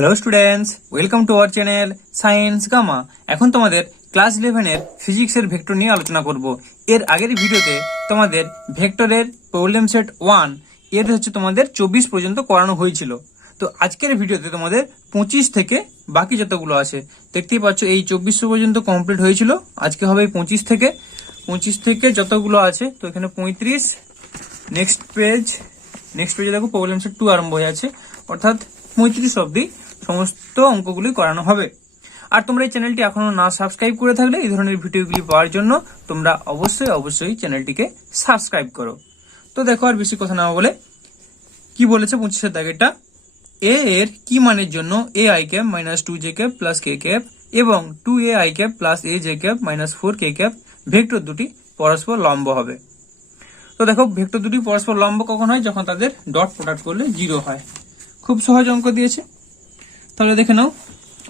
Hello students, welcome to our channel science gamma. এখন তোমাদের class 11-এর ফিজিক্সের ভেক্টর নিয়ে আলোচনা করব। এর আগের ভিডিওতে তোমাদের ভেক্টরের প্রবলেম সেট 1 এর তোমাদের 24 পর্যন্ত করানো হয়েছিল। তো আজকের ভিডিওতে তোমাদের 25 থেকে বাকি যতগুলো আছে দেখতেই পাচ্ছ, এই 24 পর্যন্ত কমপ্লিট হয়েছিল, আজকে হবে 25 থেকে যতগুলো আছে। তো এখানে 35, নেক্সট পেজে দেখো প্রবলেম সেট 2 আরম্ভ হয়ে আছে, অর্থাৎ 35 অব্দি সমস্ত অঙ্কগুলি করানো হবে। আর তোমরা এই চ্যানেলটি এখনো না সাবস্ক্রাইব করে থাকলে এই ধরনের ভিডিওগুলি পাওয়ার জন্য তোমরা অবশ্যই চ্যানেলটিকে সাবস্ক্রাইব করো। তো দেখো, আর বেশি কথা না বলে কি বলেছে 25-এর দাগেরটা, এ এর কি মানের জন্য এ I cap minus 2 J cap plus K cap এবং 2 A I cap plus A J cap minus 4 K cap vector দুটি পরস্পর লম্ব হবে। তো দেখো, ভেক্টর দুটি পরস্পর লম্ব কখন হয়? যখন তাদের ডট প্রোডাক্ট করলে 0 হয়। খুব সহজ অঙ্ক দিয়েছে, তাহলে দেখে নাও।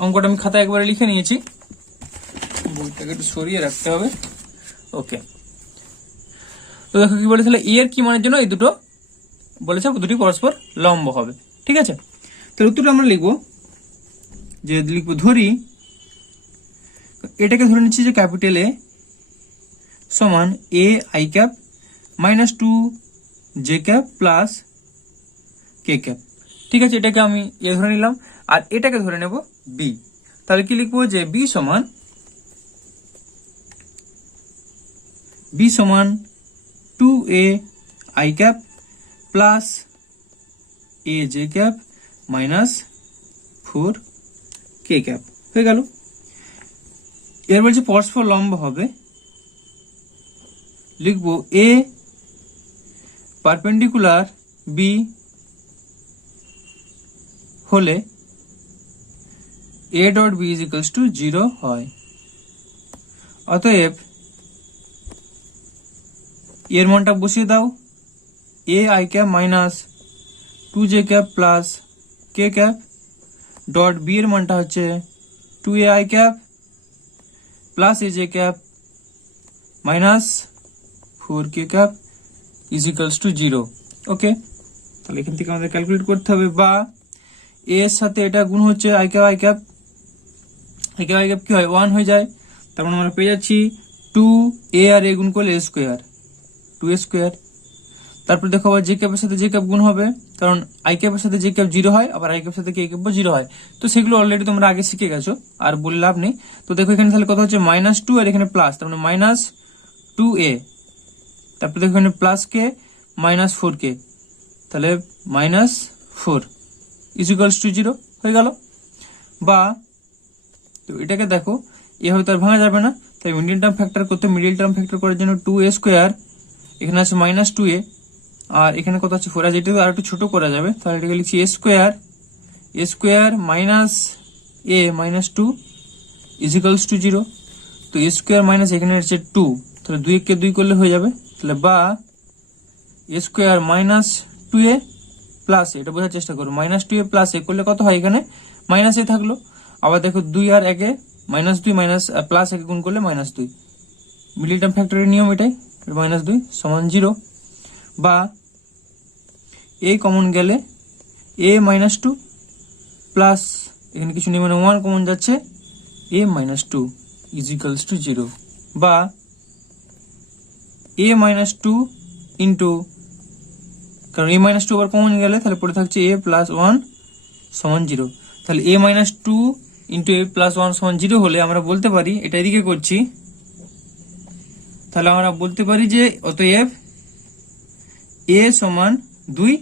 অঙ্কটা আমি খাতায় একবারে লিখে নিয়েছি, বইটাকে একটু সরিয়ে রাখতে হবে। ওকে, তো দেখো কি বলেছিল, এর কি মানের জন্য এই দুটো বলেছে দুটি পরস্পর লম্ব হবে। ঠিক আছে, তাহলে উত্তরটা আমরা লিখবো, ধরি এটাকে ধরে নিচ্ছি যে ক্যাপিটাল এ সমান এ I cap minus 2 J cap plus K cap. ঠিক আছে, এটাকে আমি এ ধরে নিলাম, আর এটাকে ধরে নেব বি। তাহলে কি লিখবো, যে বি সমান 2 A I cap plus A J cap minus 4 K cap হয়ে গেল। এর বলছে পরস্পর লম্ব হবে, লিখবো এ পারপেন্ডিকুলার বি হলে a dot B is equals to 0 হয়। অতএব এর মানটা বসিয়ে দাও, A I cap minus 2 J cap plus K cap dot B এর মানটা হচ্ছে 2 A I cap plus A J cap minus 4 K cap is equals to 0। ওকে, তাহলে এখান থেকে আমাদের ক্যালকুলেট করতে হবে, বা এ এর সাথে এটা গুণ হচ্ছে আই ক্যাপ কি হয় 1 হয়ে যায়। তার মানে আমরা পেয়ে যাচ্ছি 2 এ আর এ গুণ করলে স্কোয়ার 2 স্কোয়ার। তারপর দেখো আবার জে ক্যাপের সাথে জে ক্যাপ গুণ হবে, কারণ আই ক্যাপের সাথে জে ক্যাপ 0 হয়, আবার আই ক্যাপের সাথে কে ক্যাপ 0 হয়। তো সেগুলো অলরেডি তোমরা আগে শিখে গেছো, আর বলে লাভ নেই। তো দেখো এখানে তাহলে কত হচ্ছে -2 আর এখানে প্লাস, তার মানে মাইনাস 2 এ, তারপর দেখো এখানে প্লাস কে মাইনাস 4 কে, তাহলে -4 ইজ ইকুয়ালস টু 0 হয়ে গেল। বা তো এটাকে দেখো, এভাবে তার ভাঙা যাবে না, তাই মিডিল টার্ম ফ্যাক্টর করার জন্য 2 এ স্কোয়ার, এখানে আছে -2 এ, আর এখানে কত আছে 4, যেটা আর একটু ছোট করা যাবে, তাহলে এটাকে লিখছি A square minus A minus 2 is equals to 0। তো এ স্কোয়ার মাইনাস এখানে হচ্ছে 2, তাহলে 2 কে 2 করলে হয়ে যাবে, তাহলে বা A square minus 2 A plus, এটা বোঝার চেষ্টা করো, -2 এ প্লাস এ করলে কত হয়, এখানে মাইনাস এ থাকলো। আবার দেখো 2 আর 1 এ -2 মাইনাস প্লাস একে গুণ করলে -2, মিডিল টার্ম ফ্যাক্টরের নিয়ম এটাই, -2 সমান 0। বা এ কমন গেলে এ -2 প্লাস এখানে কিছু নেই, মানে 1 কমন যাচ্ছে, এ -2 ইজ ইকুয়ালস টু 0। বা এ -2 ইন্টু, কারণ এ -2 আবার কমন গেলে তাহলে পড়ে থাকছে এ প্লাস 1 সমান 0। তাহলে এ -2 ইন্টু এ প্লাস 1 সমান 0 হলে আমরা বলতে পারি, এটা এদিকে করছি, তাহলে আমরা বলতে পারি যে অতএব এ সমান 2,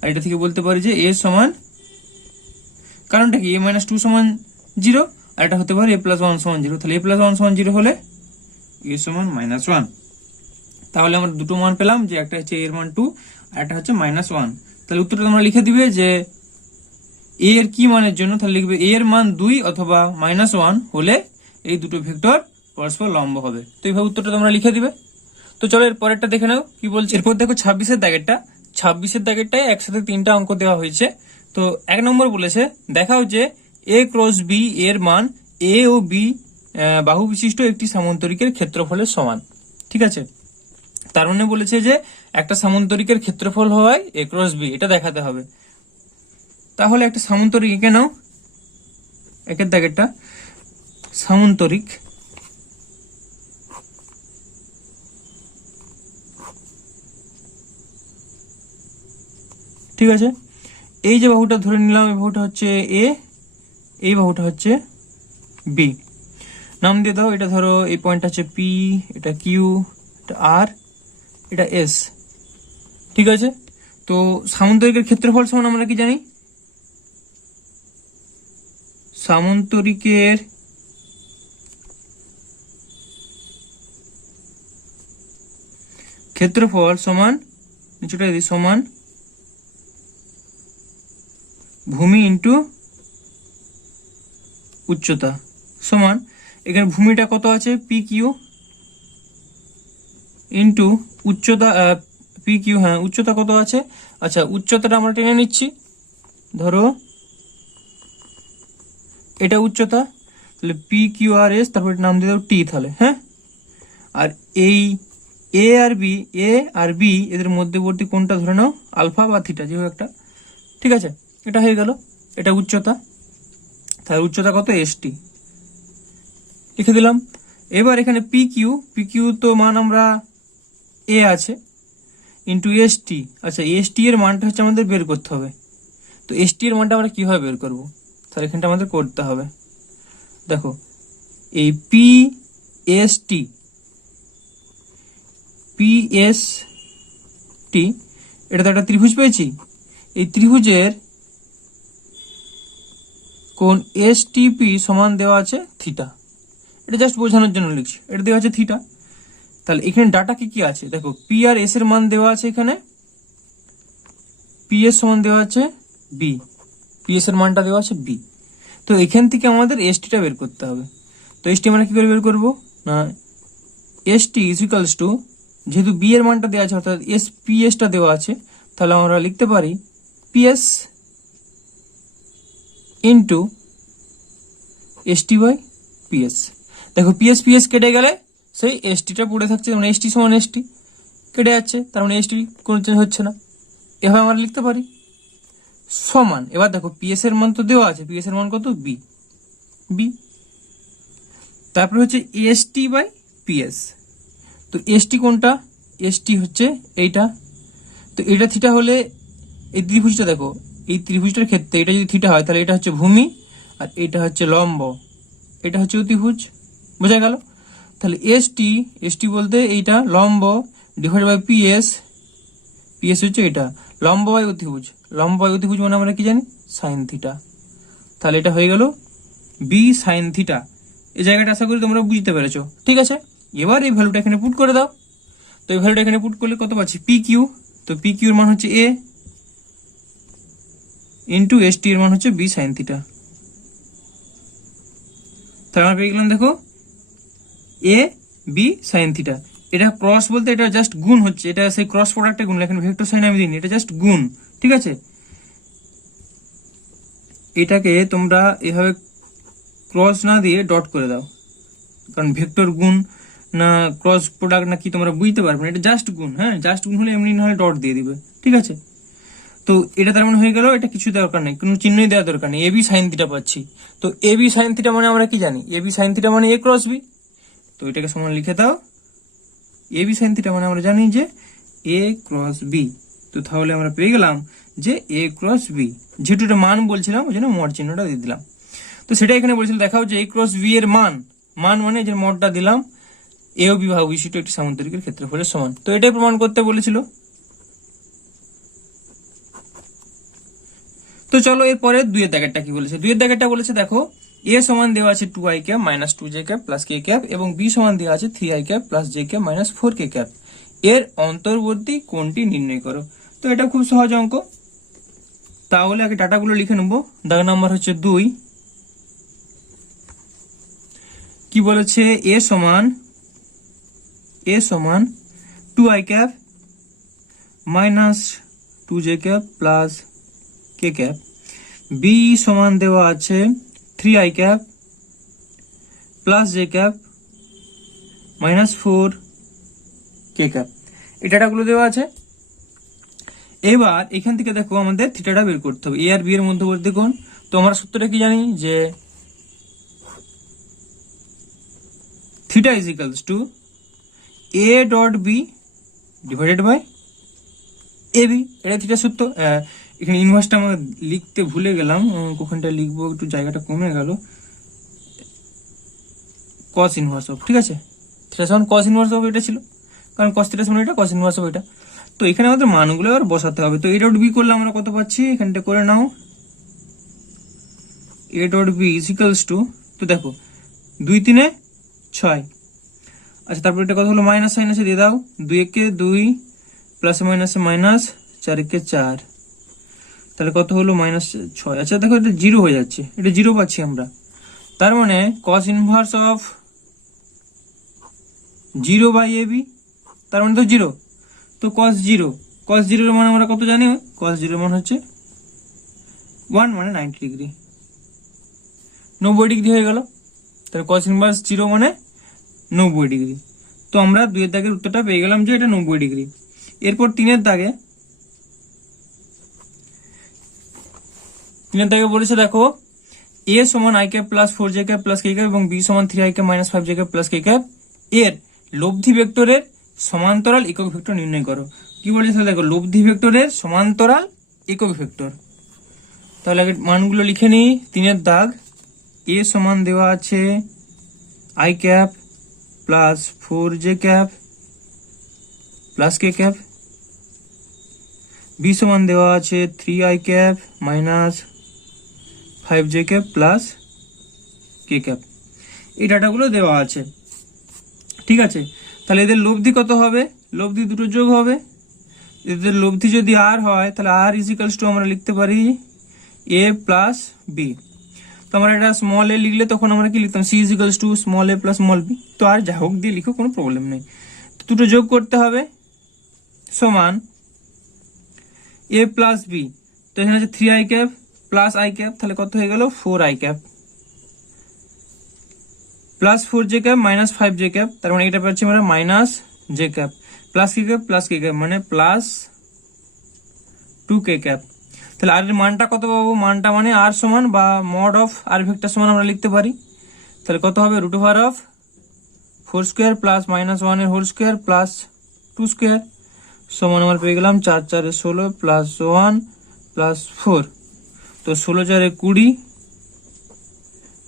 আর এটা থেকে বলতে পারি যে এ সমান, কারণটা কি, এ -2 সমান 0, আর এটা হতে পারে এ প্লাস 1 সমান 0, তাহলে এ প্লাস 1 সমান 0 হলে এ সমান -1। তাহলে আমরা দুটো মান পেলাম, যে একটা হচ্ছে এর মান 2 আর একটা হচ্ছে -1। তাহলে উত্তরটা তোমরা লিখে দিবে যে এ এর কি মানের জন্য, তাহলে লিখবে এ এর মান 2 অথবা -1 হলে এই দুটো ভেক্টর পরস্পর লম্ব হবে। তো এইভাবে উত্তরটা তোমরা লিখে দিবে। তো চলো এর পরেরটা দেখে নাও কি বলছে। এরপর দেখো 26-এর দাগেরটায় একসাথে 3টা অঙ্ক দেওয়া হয়েছে। তো 1 নম্বর বলেছে, দেখাও যে এ ক্রস বি এর মান এ ও বি বাহু বিশিষ্ট একটি সামান্তরিকের ক্ষেত্রফলের সমান। ঠিক আছে, তার মানে বলেছে যে একটা সামান্তরিকের ক্ষেত্রফল হয় এ ক্রস বি, এটা দেখাতে হবে। তাহলে একটা সামান্তরিক এঁকে নাও, একের দাগেরটা সামান্তরিক ঠিক আছে। এই যে বাহুটা ধরে নিলাম, এই বাহুটা হচ্ছে এ, এই বাহুটা হচ্ছে বি। নাম দিয়ে দাও, এটা ধরো এই পয়েন্ট হচ্ছে পি, এটা কিউ, এটা আর, এটা এস। ঠিক আছে, তো সামান্তরিকের ক্ষেত্রফল সমান আমরা কি জানি? সামান্তরিকের ক্ষেত্রফল সমান, নিচেটা দিই, সমান ভূমি ইন্টু উচ্চতা, সমান এখানে ভূমিটা কত আছে পি কিউ ইন্টু উচ্চতা, পি কিউ, হ্যাঁ উচ্চতা কত আছে, আচ্ছা উচ্চতাটা আমরা টেনে নিচ্ছি, ধরো এটা উচ্চতা, তাহলে পি কিউ আর এস, তারপরে নাম দিয়ে দাও টি তাহলে, হ্যাঁ। আর এই এ আর বি এদের মধ্যবর্তী কোণটা ধরে নাও আলফা বা থিটা, যেহেতু একটা, ঠিক আছে। এটা হয়ে গেল, এটা উচ্চতা, তাহলে উচ্চতা কত এস টি লিখে দিলাম। এবার এখানে পি কিউ তো মান আমরা এ আছে ইন্টু এস টি, আচ্ছা এস টি এর মানটা হচ্ছে আমাদের বের করতে হবে। তো এস টি এর মানটা আমরা কিভাবে বের করব, তাহলে এখানটা আমাদের করতে হবে। দেখো এই পি এস টি এটা তো একটা ত্রিভুজ পেয়েছি, এই ত্রিভুজের কোণ এস টিপি সমান দেওয়া আছে থিটা, এটা জাস্ট বোঝানোর জন্য লিখছি, এটা দেওয়া আছে থিটা। তাহলে এখানে ডাটা কি কি আছে দেখো, পি আর এস এর মান দেওয়া আছে, এখানে পি এস সমান দেওয়া আছে বি, পি এস এর মানটা দেওয়া আছে বি। তো এখান থেকে আমাদের এস টিটা বের করতে হবে। তো এস টি আমরা কি করে বের করবো না, S T is equals two, যেহেতু বি এর মানটা দেওয়া আছে অর্থাৎ এস পি এসটা দেওয়া আছে, তাহলে আমরা লিখতে পারি P S into S T by P S. দেখো পি এস কেটে গেলে সেই এস টিটা পড়ে থাকছে, মানে এস টি সমান এস টি কেটে যাচ্ছে, তার মানে এস টি কোনো চেঞ্জ হচ্ছে না, এভাবে আমরা লিখতে পারি সমান। এবার দেখো পি এস এর মান তো দেওয়া আছে, পি এস এর মান কত বি, তারপরে হচ্ছে S T by P S. তো এস টি কোনটা, এস টি হচ্ছে এইটা, তো এটা থিটা হলে এই ত্রিভুজটা দেখো, এই ত্রিভুজটার ক্ষেত্রে এটা যদি থিটা হয় তাহলে এটা হচ্ছে ভূমি আর এটা হচ্ছে লম্ব, এটা হচ্ছে অতিভুজ, বোঝা গেল। তাহলে এস টি বলতে এইটা লম্ব ডিভাইড বাই পি এস হচ্ছে এটা লম্ব বাই অতিভুজ মানে আমরা কি জানি সাইন থিটা। তাহলে এটা হয়ে গেল বি সাইন থিটা। এই জায়গাটা আশা করি তোমরা বুঝতে পেরেছো, ঠিক আছে। এবার এই ভ্যালুটা এখানে পুট করে দাও। তো এই ভ্যালুটা এখানে পুট করলে কত পাচ্ছি পি কিউ, তো পি কিউর মান হচ্ছে এ ইন্টু এস টি এর মান হচ্ছে বি সাইন থিটা। তাহলে আমরা পেয়ে গেলাম দেখো এ বি সাইন থিটা। এটা ক্রস বলতে এটা জাস্ট গুণ হচ্ছে, এটা সেই ক্রস প্রোডাক্টের গুণ, এখানে ভেক্টর সাইন আমি দিইনি, এটা জাস্ট গুণ, ঠিক আছে। এটাকে তোমরা এভাবে ক্রস না দিয়ে ডট করে দাও, কারণ ভেক্টর গুণ না ক্রস প্রোডাক্ট না কি তোমরা বুঝতে পারবে না, এটা জাস্ট গুণ, হ্যাঁ জাস্ট গুণ হলে এমনি না হলে ডট দিয়ে দিবে, ঠিক আছে। তো এটা তার মানে হয়ে গেল, এটা কিছু দরকার নেই, কোনো চিহ্নই দেওয়ার দরকার নেই, এবি সাইন থিটা পাচ্ছি। তো এবি সাইন থিটা মানে আমরা কি জানি, এবি সাইন থিটা মানে এ ক্রস বি, তো এটাকে সমান লিখে দাও, এবি সাইন থিটা মানে আমরা জানি যে এ ক্রস বি। তো তাহলে আমরা পেয়ে গেলাম যে এ ক্রস বি, যেহেতু এটা মান বলছিলাম ওই জন্য মড চিহ্নটা দিয়ে দিলাম। তো সেটা এখানে বলছিল, দেখাও যে এ ক্রস বি এর মান মানে যে মডটা দিলাম এ ও বি ভাগ বিশিষ্ট একটি সামান্তরিকের ক্ষেত্রফলের সমান। তো এটাই প্রমাণ করতে বলেছিল। তো চলো এরপরে দুইয়ের দাগেরটা কি বলেছে, দুইয়ের দাগেরটা বলেছে দেখো এ সমান দেওয়া আছে 2i cap minus 2j cap plus k cap এবং বি সমান দেওয়া আছে 3i cap plus j cap minus 4k cap, এর অন্তর্বর্তী কোণটি নির্ণয় করো। তো এটা খুব সহজ অঙ্ক, তাহলে আগে ডাটাগুলো লিখে নেবো। দাগ নাম্বার হচ্ছে 2, কি বলেছে এ সমান 2i cap minus 2j cap plus k cap, B সমান দেওয়া আছে 3i cap plus j cap minus 4k cap, এই ডাটাগুলো দেওয়া আছে। এবার এখান থেকে দেখো আমাদের থিটাটা বের করতে হবে, এ আর বি এর মধ্যবর্তী কোণ। তো আমরা সূত্রটা কি জানি যে theta is equals to A dot B divided by A B. এটা থিটা সূত্র। এখানে ইনভার্সটা আমরা লিখতে ভুলে গেলাম, কোনটা লিখবো, একটু জায়গাটা কমে গেল। কস ইনভার্স অফ, ঠিক আছে, থিটা সমান কস ইনভার্স অফ এটা ছিল, কারণ কস থিটা সমান এটা, কস ইনভার্স অফ এটা। তো এখানে আমাদের মানগুলো আর বসাতে হবে। তো এ ডট বি করলে আমরা কত পাচ্ছি, এখানটা করে নাও, A dot B is equals to, তো দেখো 2 3 6। আচ্ছা, তারপর এটা কত হলো, মাইনাস সাইনাসে দিয়ে দাও, 2 1 2 প্লাস মাইনাসে মাইনাস, 4 1 4, তাহলে কত হলো -6। আচ্ছা দেখো, এটা 0 হয়ে যাচ্ছে, এটা 0 পাচ্ছি আমরা। তার মানে cos inverse of 0 by A B, তার মানে তো 0। তো cos 0 এর মান আমরা কত জানি, cos 0 এর মান হচ্ছে 1, মানে 90 ডিগ্রি, 90 ডিগ্রি হয়ে গেল। তাহলে cos ইনভার্স 0 মানে 90 ডিগ্রি। তো আমরা 2 এর দাগের উত্তরটা পেয়ে গেলাম যে এটা 90 ডিগ্রি। এরপর 3 এর দাগে বলেছে দেখো, a সমান i cap plus 4j cap plus k cap এবং b সমান 3i cap minus 5j cap plus k cap এর লব্ধি ভেক্টরের সমান্তরাল একক ভেক্টর নির্ণয় করো। কি বলেছে দেখো, লব্ধি ভেক্টরের সমান্তরাল একক ভেক্টর। তাহলে আগে মানগুলো লিখে নিই। 3 এর দাগ, a সমান দেওয়া আছে i cap plus 4j cap plus k cap, b সমান দেওয়া আছে 3i cap minus 5j cap plus k cap. এই ডাটাগুলো দেওয়া আছে, ঠিক আছে। তাহলে এদের লব্ধি কত হবে, লব্ধি দুটো যোগ হবে। এদের লব্ধি যদি r হয়, তাহলে r ইজিক্যালস টু আমরা লিখতে পারি a প্লাস b। তো আমরা এটা স্মল a লিখলে তখন আমরা কি লিখতাম, c is equals to small a plus small b। তো আর যা হোক দিয়ে লিখো, কোনো প্রবলেম নেই। দুটো যোগ করতে হবে, সমান a প্লাস b। তো এখানে আছে 3i cap plus i cap, তাহলে কত হয়ে গেল 4i cap plus 4j cap minus 5j cap, তার মানে এটা পাচ্ছি আমরা minus j cap plus k cap মানে প্লাস 2k ক্যাপ। তাহলে আর এর মানটা কত পাবো, মানটা মানে r সমান বা মড অফ r ভেক্টর সমান আমরা লিখতে পারি। তাহলে কত হবে, root over of 4 square plus minus 1 এর হোল স্কোয়ার প্লাস 2 স্কোয়ার সমান আমরা পেয়ে গেলাম 4 4 16 প্লাস 1 প্লাস 4। তো 16 4 20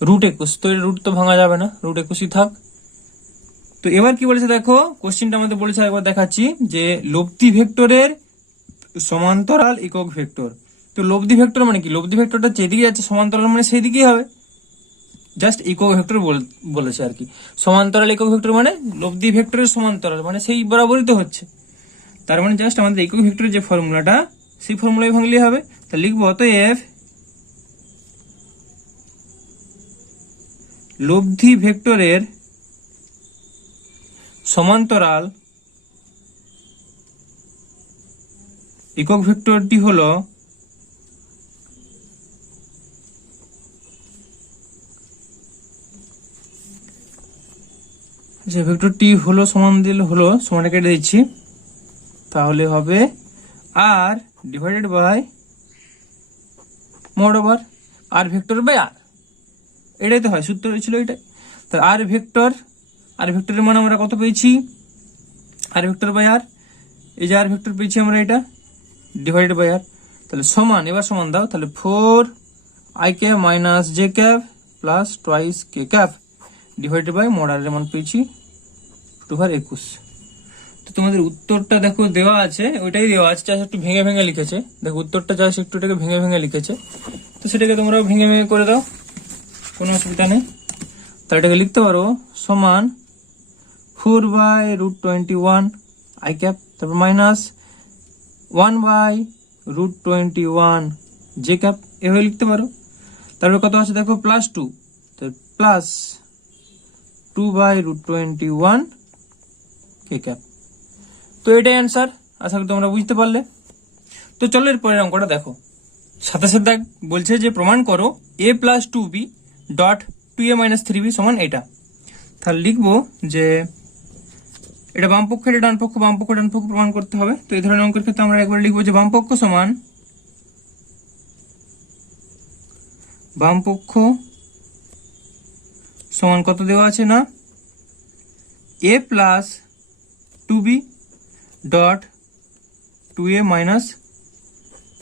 রুট 21। তো এর রুট তো ভাঙা যাবে না, রুট 21ই থাক। তো এবার কি বলেছে দেখো, কোশ্চেনটা আমাদের বলেছে, একবার দেখাচ্ছি, যে লব্ধি ভেক্টরের সমান্তরাল একক ভেক্টর। তো লব্ধি ভেক্টর মানে কি, লব্ধি ভেক্টরটা যেদিকে যাচ্ছে সমান্তরাল মানে সেই দিকেই হবে, জাস্ট একক ভেক্টর বলেছে আর কি। সমান্তরাল একক ভেক্টর মানে লব্ধি ভেক্টরের সমান্তরাল মানে সেই বরাবরই তো হচ্ছে। তার মানে জাস্ট আমাদের একক ভেক্টরের যে ফর্মুলাটা, সেই ফর্মুলাই ভাঙলেই হবে। তা লিখবো, অতএব লব্ধি ভেক্টরের সমান্তরাল একক ভেক্টরটি হলো যে ভেক্টরটি হলো সমান দিলে হলো, সমানটা কেটে দিচ্ছি, তাহলে হবে r divided by mod over r vector by r. এটাই তো হয়, সূত্র ছিল এটাই। তাহলে আর ভেক্টরের মান আমরা কত পেয়েছি, আর ভেক্টর বাই আর, এই যে আর ভেক্টর পেয়েছি আমরা, এটা ডিভাইডেড বাই আর। তাহলে সমান, এবার সমান দাও, তাহলে 4i cap minus j cap plus twice k cap divided by mod r এর মান পেয়েছি 2/21। তো তোমাদের উত্তরটা দেখো দেওয়া আছে, ওইটাই দেওয়া আছে, জাস্ট একটু ভেঙে ভেঙে লিখেছে। দেখো উত্তরটা জাস্ট একটুটাকে ভেঙে ভেঙে লিখেছে, তো সেটাকে তোমরা ভেঙে ভেঙে করে দাও, কোনো অসুবিধা নেই। তাহলে এটাকে লিখতে পারো সমান 4/√21 i ক্যাপ, তারপর মাইনাস 1/√21 j ক্যাপ, এভাবে লিখতে পারো। তারপরে কত আছে দেখো, প্লাস 2, প্লাস 2/√21 k ক্যাপ। তো এটাই অ্যান্সার, আশা করি তোমরা বুঝতে পারলে। তো চলো এর পরের অঙ্কটা দেখো। 27 বলছে যে প্রমাণ করো a plus 2b dot 2a minus 3b সমান এটা। তাহলে লিখবো যে এটা বাম পক্ষ, এটা ডান পক্ষ, বাম পক্ষ ডান পক্ষ প্রমাণ করতে হবে। তো এই ধরনের অঙ্কের ক্ষেত্রে আমরা একবার লিখবো যে বাম পক্ষ সমান কত দেওয়া আছে না এ plus 2b dot 2a minus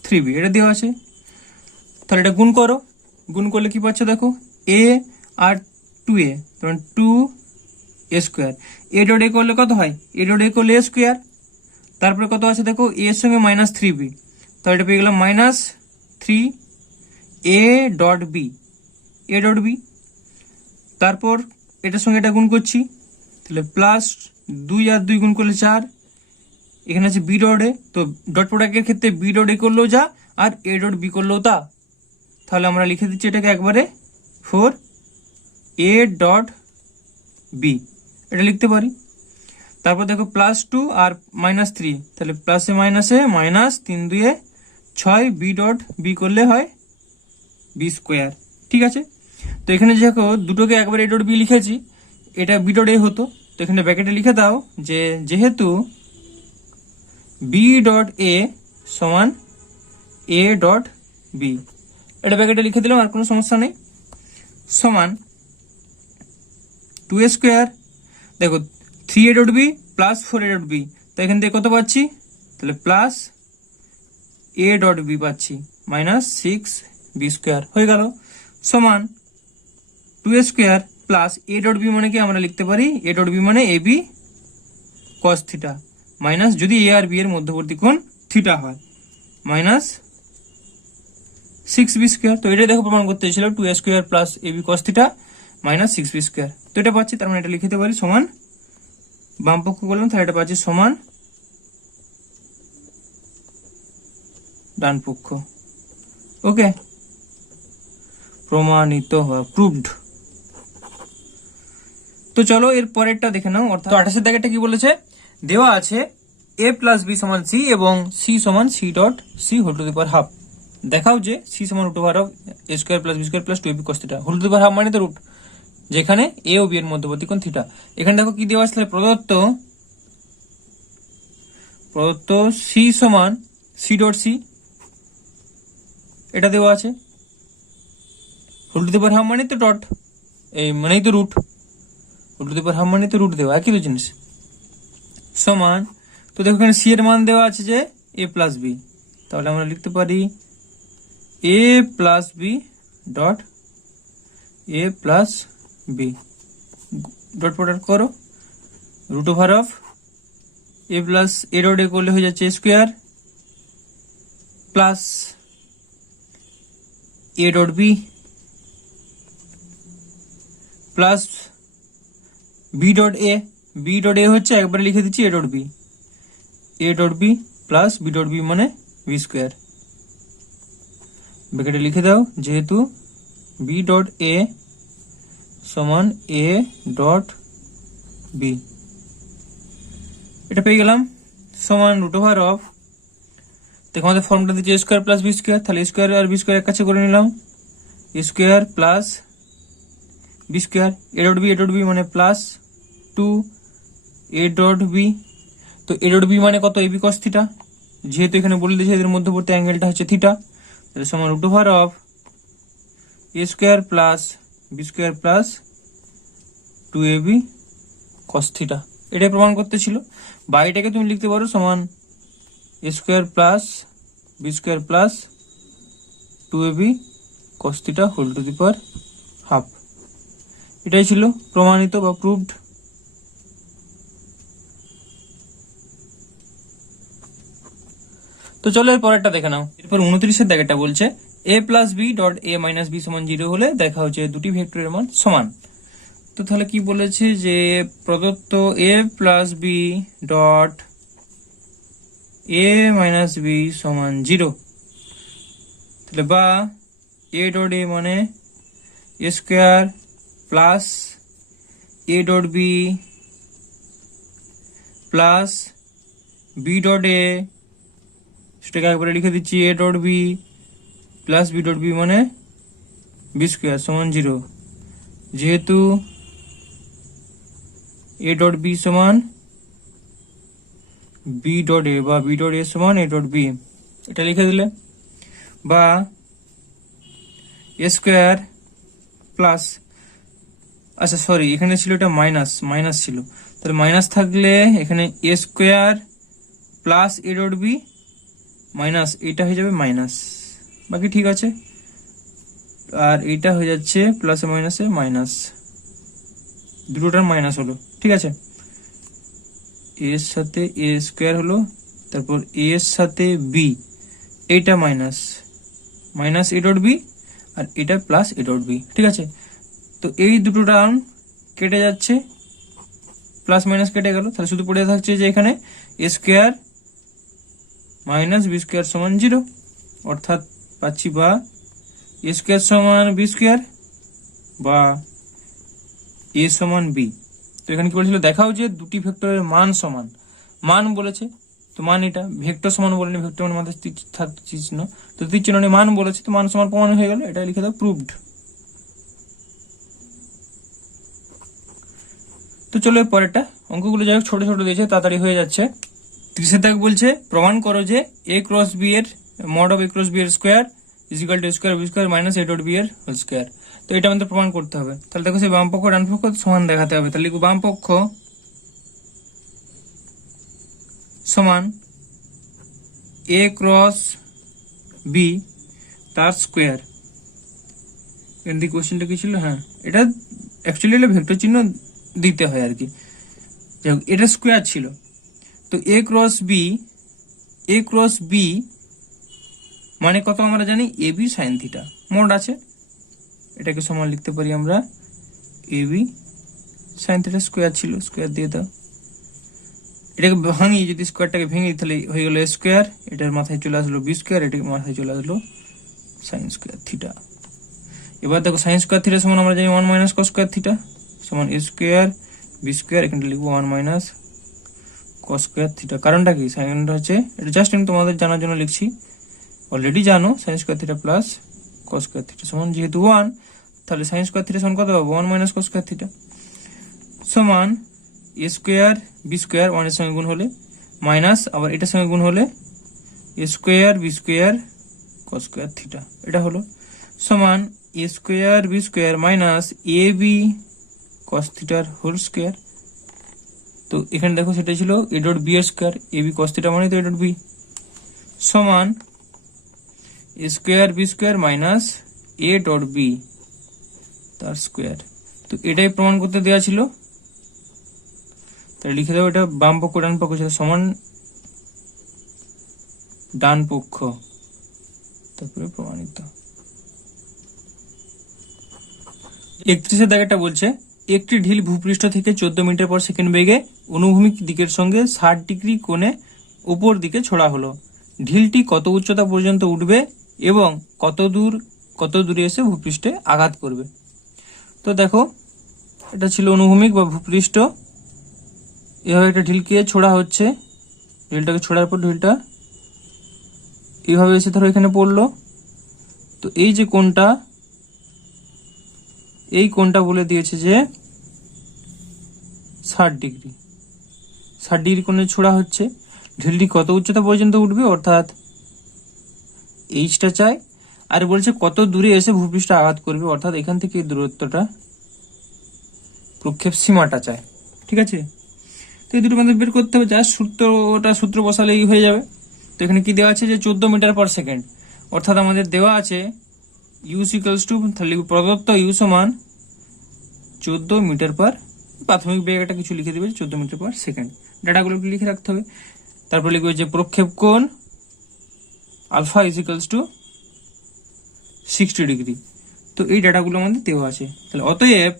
3b, এটা দেওয়া আছে। তাহলে এটা গুণ করো, গুণ করলে কি পাচ্ছ দেখো, a আর 2a, তখন 2a square. A dot A করলে কত হয়, এ ডট এ করলে এ স্কোয়ার, তারপরে কত আছে দেখো, a এর সঙ্গে মাইনাস 3b, তাহলে এটা পেয়ে গেলাম minus 3a dot B, A dot B. তারপর এটার সঙ্গে এটা গুণ করছি, তাহলে প্লাস 2 আর 2 গুণ করলে 4, এখানে আছে বি ডট এ, তো ডট প্রোডাক্টের ক্ষেত্রে বি ডট এ করলেও যা আর এ ডট বি করলেও তা, তাহলে আমরা লিখে দিচ্ছি এটাকে একবারে 4a ডট বি, এটা লিখতে পারি। তারপর দেখো প্লাস 2 আর মাইনাস 3, তাহলে প্লাসে মাইনাসে মাইনাস 3 2 6, বি ডট বি করলে হয় বি স্কোয়ার। ঠিক আছে, তো এখানে দেখো দুটোকে একবার এ ডট বি লিখেছি, এটা বি ডট এ হতো, তো এখানে ব্র্যাকেটে লিখে দাও যে যেহেতু বি ডট এ সমান এ ডট বি, এটা ব্র্যাকেটে লিখে দিলাম, আর কোনো সমস্যা নেই, সমান 2a স্কোয়ার, দেখো 3a dot B plus 4a dot B, তো এখান থেকে কত পাচ্ছি, তাহলে প্লাস a ডট বি পাচ্ছি মাইনাস 6b স্কোয়ার হয়ে গেল, সমান 2a square plus a dot B মানে কি আমরা লিখতে পারি, a ডট বি মানে ab cos থিটা মাইনাস যদি a আর b এর মধ্যবর্তী কোণ থিটা হয় মাইনাস 6b স্কোয়ার। তো এটা দেখো প্রমাণ করতে ছিল 2a square plus ab cos theta minus 6b square, তো এটা পাচ্ছি, তার মানে এটা লিখতে পারি সমান, বাম পক্ষ করলাম তাহলে এটা পাচ্ছি সমান ডান পক্ষ। ওকে, প্রমাণিত হয়, প্রুভড। তো চলো এর পরেরটা দেখে নাও, অর্থাৎ 28 এর দাগেরটা কি বলেছে, দেওয়া আছে a প্লাস বি সমান c এবং c সমান c dot c whole to the power half. দেখাও যে c সমান root over of a square plus B square plus 2ab cos theta whole to the power half মানে তো root, যেখানে a O b এর মধ্যবর্তী কোণ থিটা। এখানে দেখো কি দেওয়া আছে, প্রদত্ত c সমান c ডট c, এটা দেওয়া আছে, whole to the power half মানে তো ডট, এই মানেই তো root, whole to the power half মানে তো রুট দেওয়া, একই তো জিনিস, সমান, তো দেখো এখানে সি এর মান দেওয়া আছে যে এ প্লাস বি, তাহলে আমরা লিখতে পারি A plus B dot A plus B, dot product করো, root over of A plus A dot A করলে হয়ে যাচ্ছে square plus A dot B plus B dot A, B dot A হচ্ছে একবারে লিখে দিচ্ছি A dot B, A dot B plus B dot B মানে B square, ব্র্যাকেটে লিখে দাও যেহেতু বি ডট এ সমান এ ডট বি, এটা পেয়ে গেলাম সমান রুট ওভার অফ, দেখো আমাদের ফর্মটা দিচ্ছে A square plus B square, তাহলে স্কোয়ার আর বি স্কোয়ার এক কাছে করে নিলাম, square plus B square, A dot B মানে প্লাস 2 এ ডট বি, তো এ ডট বি মানে কত, এবি কস থিটা, যেহেতু এখানে বলে দিয়েছে এদের মধ্যবর্তী অ্যাঙ্গেলটা হচ্ছে থিটা, তাহলে সমান root over of A square plus B square plus 2ab cos theta, এটাই প্রমাণ করতে ছিল। বা এটাকে তুমি লিখতে পারো সমান এ square plus B square plus 2ab cos theta whole to the power half, এটাই ছিল প্রমাণিত বা প্রুভড। তো চলো এর পরেরটা দেখে নাও, এরপর 29 দাগেরটা বলছে a plus B dot A minus B সমান 0 হলে দেখা হচ্ছে দুটি ভেক্টরের মান সমান। তো তাহলে কি বলেছে যে প্রদত্ত a plus B dot A minus B সমান 0, তাহলে বা এ ডট এ মানে A square plus A dot B plus B dot A, সেটাকে একবারে লিখে দিচ্ছি A dot B plus B dot B মানে বি স্কোয়ার সমান 0, যেহেতু এ ডট বি সমান বি ডট এ বা বি ডট এ সমান এ ডট বি, এটা লিখে দিলে, বা এ স্কোয়ার প্লাস, আচ্ছা সরি এখানে ছিল এটা মাইনাস ছিল, তাহলে মাইনাস থাকলে এখানে A square plus A dot B minus এটা হয়ে যাবে মাইনাস, বাকি ঠিক আছে। আর এইটা হয়ে যাচ্ছে প্লাসে মাইনাসে মাইনাস, দুটোটার মাইনাস হলো, ঠিক আছে। এর সাথে এ স্কোয়ার হলো, তারপর এ এর সাথে বি, এইটা মাইনাস মাইনাস এ ডট বি আর এটা প্লাস এ ডট বি, ঠিক আছে। তো এই দুটো টার্ম কেটে যাচ্ছে, প্লাস মাইনাস কেটে গেল, তাহলে শুধু পড়ে থাকছে যে এখানে A square minus B square সমান 0, অর্থাৎ পাচ্ছি বা এ স্কোয়ার সমান বি স্কোয়ার বা এ সমান বি। তো এখানে কি বলেছিল, দেখাও যে দুটি ভেক্টরের মান সমান, মান বলেছে তো মান, এটা ভেক্টর সমান বলেনি, ভেক্টর মানে মাথায় থাকতে চিহ্ন, তো তীর চিহ্ন মান বলেছে তো মান সমান প্রমাণ হয়ে গেল, এটা লিখে দাও প্রুভড। তো চলো এর পরেরটা, অঙ্কগুলো যাই হোক ছোট ছোট দিয়েছে, তাড়াতাড়ি হয়ে যাচ্ছে। 30 দাগ বলছে প্রমাণ করো যে এ ক্রস বি এর mod of A cross B এর square is equal to square B square minus A dot B এর হোল স্কোয়ার। তো এটা আমাদের প্রমাণ করতে হবে। তাহলে দেখো সেই বাম পক্ষ ডান পক্ষ সমান দেখাতে হবে। তাহলে লিখবো বাম পক্ষ সমান এ ক্রস বি তার স্কোয়ার। এখান থেকে কোশ্চেনটা কি ছিল, হ্যাঁ এটা অ্যাকচুয়ালি ভেক্টর চিহ্ন দিতে হয় আর কি, এটা স্কোয়ার ছিল। তো এ ক্রস বি মানে কত আমরা জানি, A B sine theta mode আছে, এটাকে সমান লিখতে পারি আমরা A B sine theta, square ছিল স্কোয়ার দিয়ে দাও। এটাকে ভাঙি, যদি স্কোয়ারটাকে ভেঙে তাহলে হয়ে গেল স্কোয়ার, এটার মাথায় চলে আসলো বি স্কোয়ার, এটাকে মাথায় চলে আসলো সাইন স্কোয়ার থিটা। এবার দেখো সাইন স্কোয়ার থিটা সমান আমরা জানি 1 মাইনাস কস স্কোয়ার থিটা সমান এ স্কোয়ার বি স্কোয়ার, এখানে লিখবো 1 মাইনাস কস স্কোয়ার থিটা। কারণটা কি, সাইনটা হচ্ছে এটা জাস্ট আমি তোমাদের জানার জন্য লিখছি, অলরেডি জানো sine square theta plus cos square theta সমান যেহেতু 1, তাহলে সাইন স্কোয়ার থিটা সমান কত পাবো 1 মাইনাস কস স্কোয়ার থিটা সমান এ স্কোয়ার বি স্কোয়ার 1 এর সঙ্গে গুণ হলে মাইনাস আবার এটার সঙ্গে গুণ হলে a square B square cos square theta, এটা হলো সমান এ square B square minus a b cos থিটার হোল স্কোয়ার। তো এখানে দেখো সেটা ছিল এ ডট বি এর square, a b cos theta মানে তো এ ডট বি সমান এ স্কোয়ার বি স্কোয়ার মাইনাস এ ডট বি তার স্কোয়ার। তো এটাই প্রমাণ করতে দেওয়া ছিল, তাহলে লিখে দেবো এটা বাম পক্ষ ডান পক্ষ ছিল সমান ডান পক্ষ, তারপরে প্রমাণিত। 31 দাগেরটা বলছে একটি ঢিল ভূপৃষ্ঠ থেকে 14 মিটার পার সেকেন্ড বেগে অনুভূমিক দিকের সঙ্গে 60 ডিগ্রি কোণে উপর দিকে ছোড়া হলো। ঢিলটি কত উচ্চতা পর্যন্ত উঠবে এবং কত দূরে এসে ভূপৃষ্ঠে আঘাত করবে। তো দেখো এটা ছিল অনুভূমিক বা ভূপৃষ্ঠ, এভাবে একটা ঢিলকে ছোড়া হচ্ছে, ঢিলটাকে ছোড়ার পর ঢিলটা এইভাবে এসে ধরো এখানে পড়লো। তো এই যে কোণটা, এই কোণটা বলে দিয়েছে যে 60 ডিগ্রি, 60 ডিগ্রি কোণে ছোড়া হচ্ছে। ঢিলটি কত উচ্চতা পর্যন্ত উঠবে অর্থাৎ এইচটা চাই, আর বলছে কত দূরে এসে ভূপৃষ্ঠ আঘাত করবে অর্থাৎ এখান থেকে এই দূরত্বটা, প্রক্ষেপ সীমাটা চাই, ঠিক আছে। তো এই দুটো আমাদের বের করতে হবে, যা সূত্র বসালেই হয়ে যাবে। তো এখানে কি দেওয়া আছে যে 14 মিটার পার সেকেন্ড, অর্থাৎ আমাদের দেওয়া আছে ইউ ইকুয়ালস টু, তাহলে প্রদত্ত ইউ সমান 14 মিটার পার, প্রাথমিক বেগ একটা কিছু লিখে দেবে 14 মিটার পার সেকেন্ড, ডাটাগুলো লিখে রাখতে হবে। তারপর লিখবে যে প্রক্ষেপ কোণ alpha is equals to 60 degree. তো এই ডাটাগুলো আমাদের দেওয়া আছে। তাহলে অতএব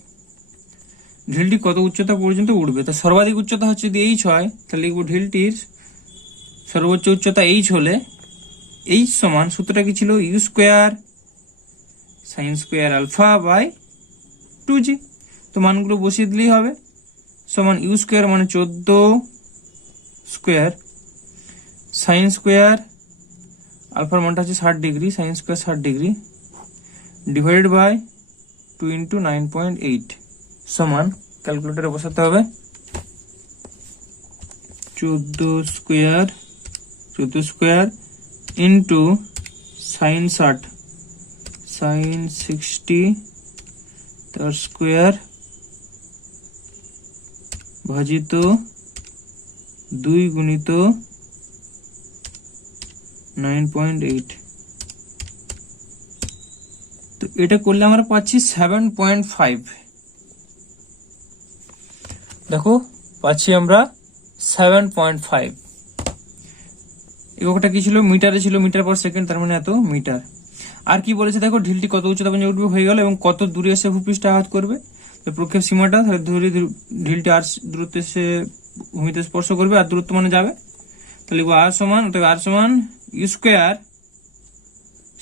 ঢিলটি কত উচ্চতা পর্যন্ত উঠবে, তা সর্বাধিক উচ্চতা হচ্ছে যদি এইচ হয়, তাহলে লিখবো ঢিলটির সর্বোচ্চ উচ্চতা এইচ হলে এইচ সমান, সূত্রটা কি ছিল, you square sine square alpha by 2g। তো মানগুলো বসিয়ে দিলেই হবে, সমান ইউ স্কোয়ার মানে 14 স্কোয়ার সাইন স্কোয়ার আলফার মানটা হচ্ছে 60 ডিগ্রি, sine square 60 degree divided by 2 into 9.8 সমান, ক্যালকুলেটারে বসাতে হবে 14 স্কোয়ার ইন্টু সাইন 60 তার স্কোয়ার ভাজিত 2 গুণিত 9.8। তো এটা করলে আমরা পাচ্ছি 7.5। দেখো পাচ্ছি আমরা 7.5। এককটা কি ছিল? মিটারে ছিল, মিটার পার সেকেন্ড, তার মানে এত মিটার। আর কি বলেছে দেখো, ঢিলটি কত উচ্চতা পর্যন্ত উঠবে হয়ে গেল, এবং কত দূরে এসে ভূপৃষ্ঠে আঘাত করবে। তো প্রক্ষেপ সীমাটা ধরে ঢিলটি আর দূরত্বে এসে ভূমিতে স্পর্শ করবে, আর দূরত্ব মানে যাবে। তাহলে আর সমান, অর্থাৎ আর সমান you square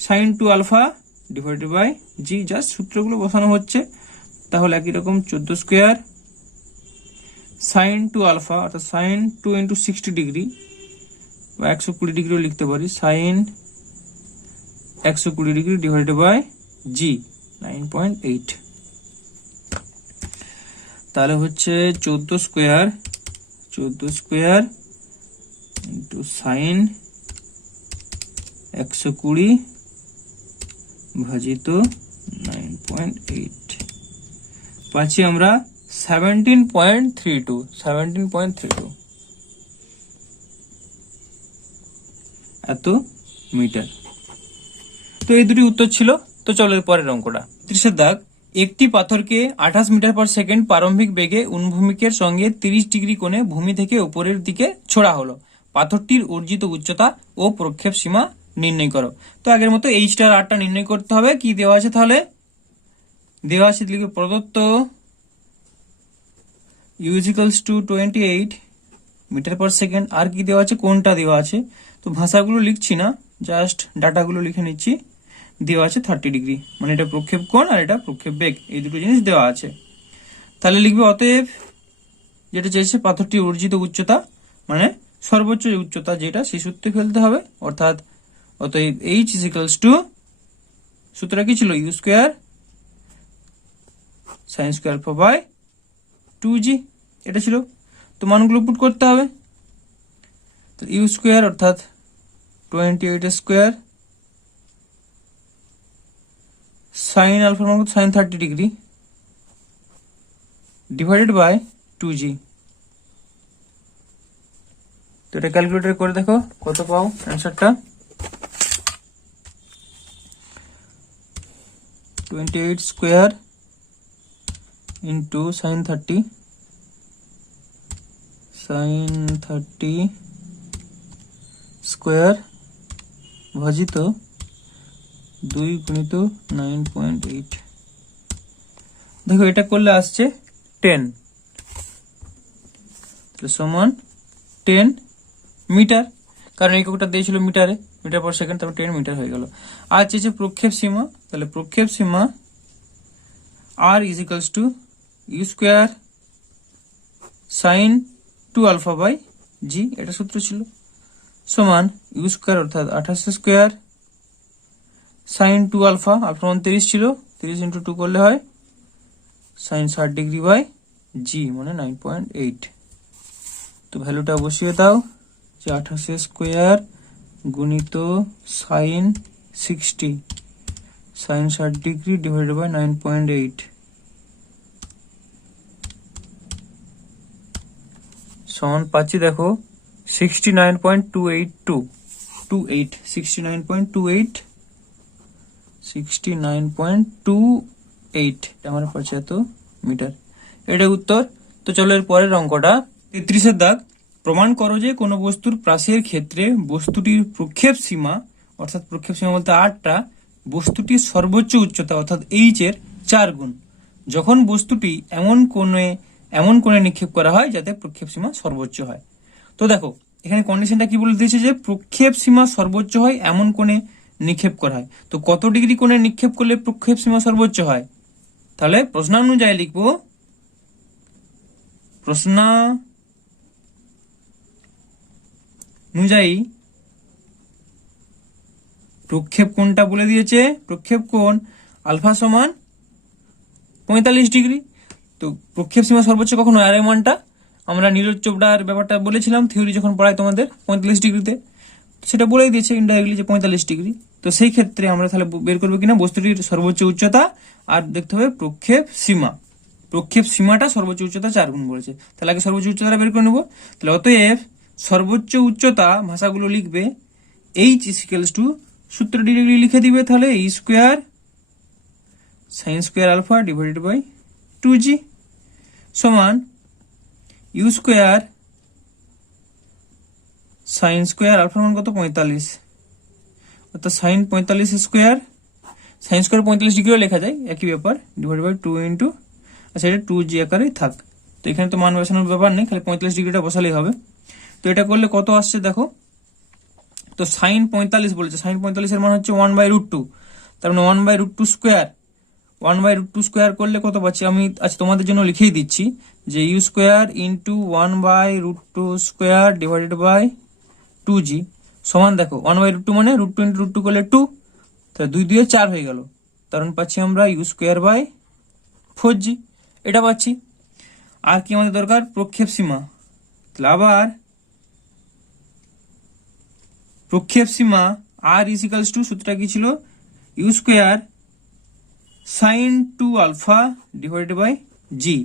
sine 2 alpha divided by G. Just সূত্রগুলো বসানো হচ্ছে। তাহলে একই রকম 14 স্কোয়ার সাইন 2 আলফা, অর্থাৎ সাইন 2 ইন্টু 60 ডিগ্রি বা 120 ডিগ্রিও লিখতে পারি, sine 120 degree divided by G 9.8। তাহলে হচ্ছে 14 স্কোয়ার ইন্টু সাইন 120 ভাজিত 9.8, পাচ্ছি আমরা 17.32 এত মিটার। তো এই দুটি উত্তর ছিল। তো চলো এর পরের অঙ্কটা। 30 দাগ, একটি পাথরকে 28 মিটার পার সেকেন্ড প্রারম্ভিক বেগে উন্ভূমিকের সঙ্গে 30 ডিগ্রি কোণে ভূমি থেকে উপরের দিকে ছোড়া হলো। পাথরটির অর্জিত উচ্চতা ও প্রক্ষেপ সীমা নির্ণয় করো। তো আগের মতো এইচটা আর আরটা নির্ণয় করতে হবে। কি দেওয়া আছে? তাহলে দেওয়া আছে লিখবে প্রদত্ত u equals to 28 metre per second. আর কি দেওয়া আছে? কোনটা দেওয়া আছে? তো ভাষাগুলো লিখছি না, জাস্ট ডাটাগুলো লিখে নিচ্ছি। দেওয়া আছে 30 ডিগ্রি, মানে এটা প্রক্ষেপ কোণ আর এটা প্রক্ষেপ বেগ, এই দুটো জিনিস দেওয়া আছে। তাহলে লিখবে অতএব, যেটা চাইছে পাথরটির অর্জিত উচ্চতা মানে সর্বোচ্চ উচ্চতা যেটা, সেই সূত্রে ফেলতে হবে। অর্থাৎ অতএব h ইকুয়ালস টু, সূত্রটা কি ছিল? You square sine square alpha by 2g, এটা ছিল। তো মানগুলো পুট করতে হবে। তো ইউ স্কোয়ার অর্থাৎ 28 স্কোয়ার সাইন আলফার মান sign 30 degree divided by 2g। তো এটা ক্যালকুলেটর করে দেখো কত পাও অ্যান্সারটা। 28 স্কোয়ার ইন্টু সাইন 30 স্কোয়ার ভাজিত 2 গুণিত 9.8। দেখো এটা করলে আসছে 10, সমান 10 মিটার, কারণ এককটা দিয়েছিল মিটারে, মিটার পার সেকেন্ড, তারপর 10 মিটার হয়ে গেল। আর চেয়েছে প্রক্ষেপ সীমা, তাহলে প্রক্ষেপ সীমা r is equals to u square sine 2 alpha by g, এটা সূত্র ছিল, সমান ইউ স্কোয়ার অর্থাৎ 28 স্কোয়ার সাইন 2 আলফা, আলফা মান 30 ছিল, 30 ইন্টু 2 করলে হয় সাইন 60 ডিগ্রি বাই জি মানে 9.8। তো ভ্যালুটা বসিয়ে দাও, যে 28 স্কোয়ার গুণিত sine 60 sine 60 degree divided by 9.8 সমান পাচ্ছি দেখো 69.28 আমার পাচ্ছে এত মিটার। এটা উত্তর। তো চলো এর পরের অঙ্কটা। 33 দাগ, প্রমাণ করো যে কোনো বস্তুর প্রাসের ক্ষেত্রে বস্তুটির প্রক্ষেপ সীমা, অর্থাৎ প্রক্ষেপ সীমা বলতে 8টা, বস্তুটির সর্বোচ্চ উচ্চতা অর্থাৎ h এর 4 গুণ, যখন বস্তুটি এমন কোণে নিক্ষেপ করা হয় যাতে প্রক্ষেপ সীমা সর্বোচ্চ হয়। তো দেখো এখানে কন্ডিশনটা কি বলে দিয়েছে, যে প্রক্ষেপ সীমা সর্বোচ্চ হয় এমন কোণে নিক্ষেপ করা হয়। তো কত ডিগ্রি কোণে নিক্ষেপ করলে প্রক্ষেপ সীমা সর্বোচ্চ হয়? তাহলে প্রশ্নানুযায়ী লিখবো, প্রশ্নানুযায়ী প্রক্ষেপ কোণটা বলে দিয়েছে, প্রক্ষেপ কোণ আলফা সমান 45 ডিগ্রি। তো প্রক্ষেপ সীমা সর্বোচ্চ কখন হয়? আর এর মানটা আমরা নীরজ চোপড়ার ব্যাপারটা বলেছিলাম থিওরি যখন পড়াই তোমাদের 45 ডিগ্রিতে, সেটা বলেই দিয়েছে ইনডাইরেক্টলি যে 45 ডিগ্রি। তো সেই ক্ষেত্রে আমরা তাহলে বের করবো কিনা বস্তুটির সর্বোচ্চ উচ্চতা আর দেখতে হবে প্রক্ষেপ সীমা। প্রক্ষেপ সীমাটা সর্বোচ্চ উচ্চতা 4 গুণ বলেছে, তাহলে আগে সর্বোচ্চ উচ্চতাটা বের করে নেবো। তাহলে অতএব সর্বোচ্চ উচ্চতা ভাষাগুলো লিখবে h ইকুয়ালস টু, সূত্র ডিরেক্টলি লিখে দিবে, তাহলে e square sine square alpha divided by 2g সমান ইউ স্কোয়ার সাইন স্কোয়ার আলফার মান কত 45, অর্থাৎ সাইন 45 স্কোয়ার, সাইন স্কোয়ার 45 ডিগ্রিও লেখা যায়, একই ব্যাপার, ডিভাইড বাই 2 ইন্টু, আচ্ছা এটা 2g আকারেই থাক। তো এখানে তো মান বসানোর ব্যাপার নেই, খালি 45 ডিগ্রিটা বসালেই হবে। তো এটা করলে কত আসছে দেখো, তো সাইন 45 বলেছে, সাইন 45 এর মান হচ্ছে 1/√2, তার মানে 1/√2 স্কোয়ার, 1/√2 স্কোয়ার করলে কত পাচ্ছি আমি, আচ্ছা তোমাদের জন্য লিখেই দিচ্ছি যে u square into 1/√2 square divided by 2g সমান, দেখো 1/√2 মানে √2 ইন্টু √2 করলে 2, তাহলে 2 দিয়ে 4 হয়ে গেল, কারণ পাচ্ছি আমরা ইউ স্কোয়ার বাই 4g, এটা পাচ্ছি। আর কি আমাদের দরকার, প্রক্ষেপ সীমা, তাহলে আবার প্রক্ষেপ সীমা আর ইজিক্যালস টু, সূত্রটা কি ছিল, you square sine 2 alpha divided by g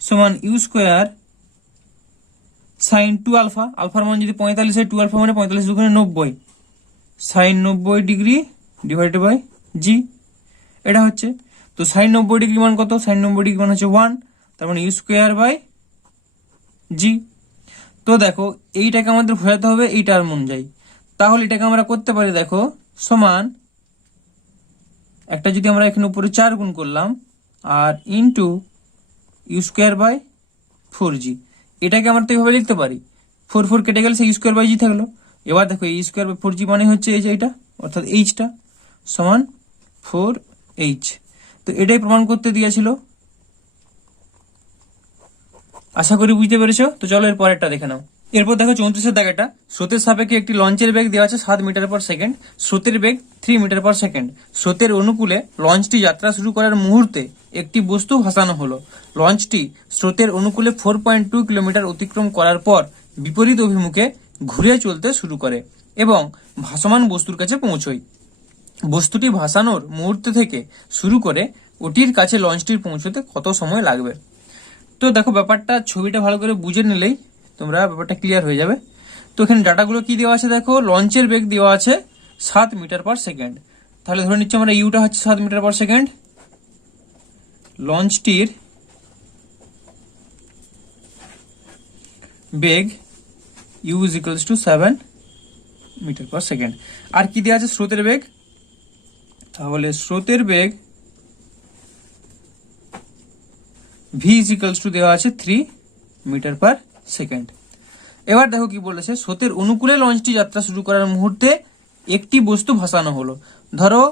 সমান ইউ স্কোয়ার সাইন 2 আলফা, আলফার মান যদি 45 হয়, 2 আলফা মানে 45 দুগুণে 90, sign 90 degree divided by g, এটা হচ্ছে। তো সাইন 90 ডিগ্রি মান কত, সাইন 90 ডিগ্রি মান হচ্ছে 1, তার মানে ইউ স্কোয়ার বাই জি। তো দেখো এইটাকে আমাদের বোঝাতে হবে এই টার্ম অনুযায়ী, তাহলে এটাকে আমরা করতে পারি, দেখো সমান একটা যদি আমরা এখানে উপরে 4 গুণ করলাম আর into u square by 4g, এটাকে আমরা তো এইভাবে লিখতে পারি, 4 4 কেটে গেলে সেই ইউ স্কোয়ার বাই জি থাকলো। এবার দেখো এই স্কোয়ার বাই 4g মানে হচ্ছে এই যে এটা, অর্থাৎ এইচটা সমান 4h, তো এটাই প্রমাণ করতে দিয়েছিল। আশা করি বুঝতে পেরেছো। তো চলো এর পরেরটা দেখে নাও। এরপর দেখো 34 দাগেটা, স্রোতের সাপেক্ষে একটি লঞ্চের বেগ দেওয়া আছে 7 মিটার পার সেকেন্ড, স্রোতের বেগ 3 মিটার পার সেকেন্ড। স্রোতের অনুকূলে লঞ্চটি যাত্রা শুরু করার মুহূর্তে একটি বস্তু ভাসানো হলো। লঞ্চটি স্রোতের অনুকূলে 4.2 কিলোমিটার অতিক্রম করার পর বিপরীত অভিমুখে ঘুরে চলতে শুরু করে এবং ভাসমান বস্তুর কাছে পৌঁছয়। বস্তুটি ভাসানোর মুহূর্ত থেকে শুরু করে ওটির কাছে লঞ্চটির পৌঁছতে কত সময় লাগবে। তো দেখো ব্যাপারটা, ছবিটা ভালো করে বুঝে নিলেই তোমরা ব্যাপারটা ক্লিয়ার হয়ে যাবে। তো এখানে ডাটাগুলো কি দেওয়া আছে দেখো, লঞ্চের বেগ দেওয়া আছে 7 মিটার পার সেকেন্ড, তাহলে ধরে নিচ্ছি আমরা ইউটা হচ্ছে 7 মিটার পার সেকেন্ড, লঞ্চটির বেগ u is equals to 7 metre per second. আর কি দেওয়া আছে, স্রোতের বেগ, তাহলে স্রোতের বেগ ভি ইজ ইকুয়ালস টু দেওয়া আছে 3 মিটার পার সেকেন্ড। এবার দেখো কি বলেছে, স্রোতের অনুকূলে লঞ্চটি যাত্রা শুরু করার মুহূর্তে একটি বস্তু ভাসানো হলো। ধরো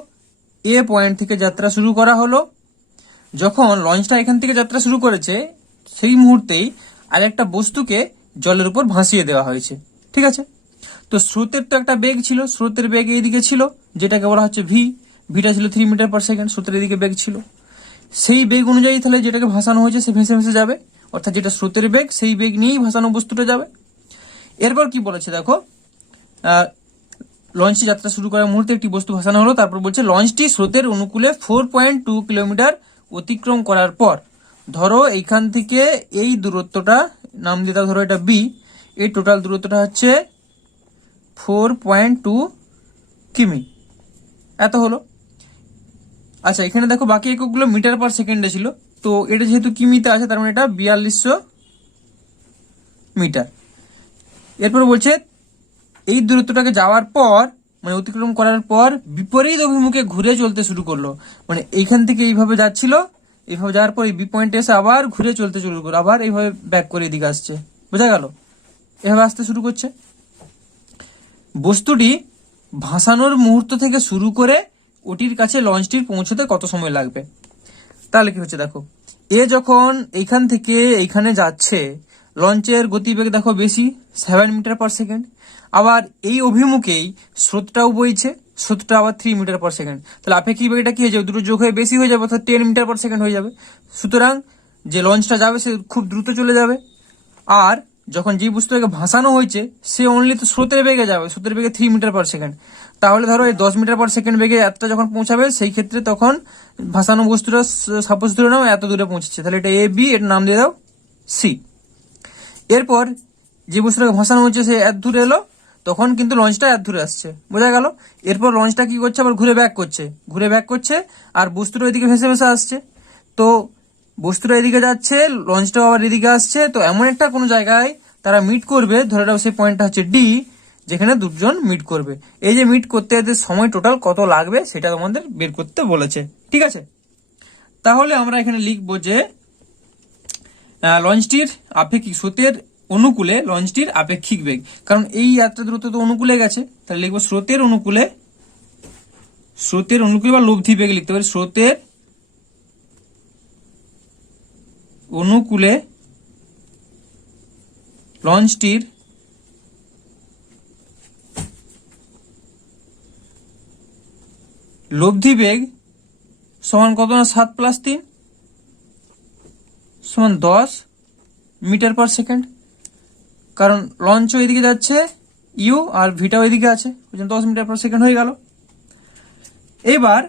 এ পয়েন্ট থেকে যাত্রা শুরু করা হলো, যখন লঞ্চটা এখান থেকে যাত্রা শুরু করেছে সেই মুহূর্তেই আরেকটা বস্তুকে জলের উপর ভাসিয়ে দেওয়া হয়েছে, ঠিক আছে। তো স্রোতের তো একটা বেগ ছিল, স্রোতের বেগ এইদিকে ছিল, যেটাকে বলা হচ্ছে ভি, ভিটা ছিল 3 মিটার পার সেকেন্ড, স্রোতের এদিকে বেগ ছিল, সেই বেগ অনুযায়ী তাহলে যেটাকে ভাসানো হয়েছে সে ভেসে ভেসে যাবে, অর্থাৎ যেটা স্রোতের বেগ সেই বেগ নিয়েই ভাসানো বস্তুটা যাবে। এরপর কি বলেছে দেখো, লঞ্চটি যাত্রা শুরু করার মুহূর্তে একটি বস্তু ভাসানো হলো, তারপর বলছে লঞ্চটি স্রোতের অনুকূলে 4.2 কিলোমিটার অতিক্রম করার পর, ধরো এইখান থেকে এই দূরত্বটা নাম দিয়ে দাও, ধরো এটা বি, এই টোটাল দূরত্বটা হচ্ছে 4.2 কিমি, এত হলো। আচ্ছা এখানে দেখো বাকি এককগুলো মিটার পার সেকেন্ডে ছিল, তো এটা যেহেতু কিমিতে আছে তার মানে এটা 4200 মিটার। এরপর বলছে এই দূরত্বটাকে যাওয়ার পর, মানে অতিক্রম করার পর বিপরীত অভিমুখে ঘুরে চলতে শুরু করলো, মানে এইখান থেকে এইভাবে যাচ্ছিল, এইভাবে যাওয়ার পর এই বি পয়েন্টে এসে আবার ঘুরে চলতে শুরু করলো, আবার এইভাবে ব্যাক করে এদিকে আসছে, বোঝা গেল, এভাবে আসতে শুরু করছে। বস্তুটি ভাসানোর মুহূর্ত থেকে শুরু করে ওটির কাছে লঞ্চটির পৌঁছতে কত সময় লাগবে। তাহলে কি হচ্ছে দেখো, এ যখন এইখান থেকে এইখানে যাচ্ছে, লঞ্চের গতিবেগ দেখো বেশি 7 মিটার পার সেকেন্ড, আবার এই অভিমুখেই স্রোতটাও বইছে, স্রোতটা আবার 3 মিটার পার সেকেন্ড, তাহলে আপেক্ষিক বেগটা কি হয়ে যাবে, দুটো যোগ হয়ে বেশি হয়ে যাবে, অর্থাৎ 10 মিটার পার সেকেন্ড হয়ে যাবে। সুতরাং যে লঞ্চটা যাবে সে খুব দ্রুত চলে যাবে, আর যখন যে বস্তুটাকে ভাসানো হয়েছে সে অনলি তো স্রোতের বেগে যাবে, স্রোতের বেগে 3 মিটার পার সেকেন্ড। তাহলে ধরো এই 10 মিটার পার সেকেন্ড বেগে এতটা যখন পৌঁছাবে সেই ক্ষেত্রে তখন ভাসানো বস্তুটা সাপোজ ধরে নাও এত দূরে পৌঁছেছে, তাহলে এটা এ বি, এর নাম দিয়ে দাও সি। এরপর যে বস্তুটাকে ভাসানো হচ্ছে সে এত দূরে এলো, তখন কিন্তু লঞ্চটা এত দূরে আসছে, বোঝা গেল। এরপর লঞ্চটা কি করছে, আবার ঘুরে ব্যাক করছে আর বস্তুটা এদিকে ভেসে ভেসে আসছে। তো বস্তুটা এদিকে যাচ্ছে, লঞ্চটাও আবার এদিকে আসছে, তো এমন একটা কোনো জায়গায় তারা মিট করবে, ধরে নাও সেই পয়েন্টটা হচ্ছে ডি, যেখানে দুজন মিট করবে। এই যে মিট করতে এদের সময় টোটাল কত লাগবে সেটা তোমাদের বের করতে বলেছে, ঠিক আছে। তাহলে আমরা এখানে লিখবো যে লঞ্চটির আপেক্ষিক স্রোতের অনুকূলে লঞ্চটির আপেক্ষিক বেগ, কারণ এই যাত্রা দ্রুত তো অনুকূলে গেছে, তাহলে লিখবো স্রোতের অনুকূলে বা লব্ধি বেগ লিখতে পারি, স্রোতের অনুকূলে লঞ্চটির লব্ধি বেগ সমান কত না 7 + 3 সমান 10 মিটার পার সেকেন্ড, কারণ লঞ্চ ওইদিকে যাচ্ছে ইউ আর ভিটা ওইদিকে আছে, 10 মিটার পার সেকেন্ড হয়ে গেল। এবার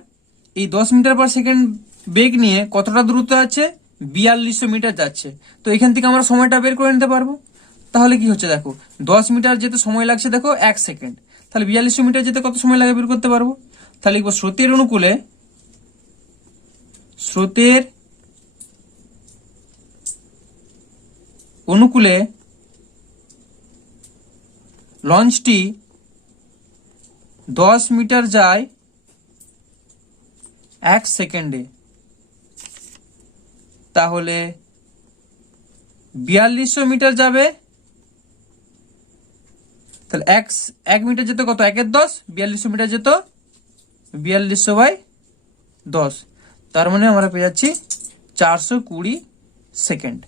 এই 10 মিটার পার সেকেন্ড বেগ নিয়ে কতটা দূরত্ব আছে, 4200 মিটার যাচ্ছে। তো এখান থেকে আমরা সময়টা বের করে নিতে পারবো। তাহলে কি হচ্ছে দেখো, 10 মিটার যেতে সময় লাগছে দেখো 1 সেকেন্ড, তাহলে 4200 মিটার যেতে কত সময় লাগে বের করতে পারবো। তাহলে লিখবো স্রোতের অনুকূলে লঞ্চটি 10 মিটার যায় 1 সেকেন্ডে, তাহলে 4200 মিটার যাবে, তাহলে 1 মিটার যেত কত, 1 এর 10, 4200 মিটার যেত 4200/10, তার মানে আমরা পেয়ে যাচ্ছি 420 সেকেন্ড।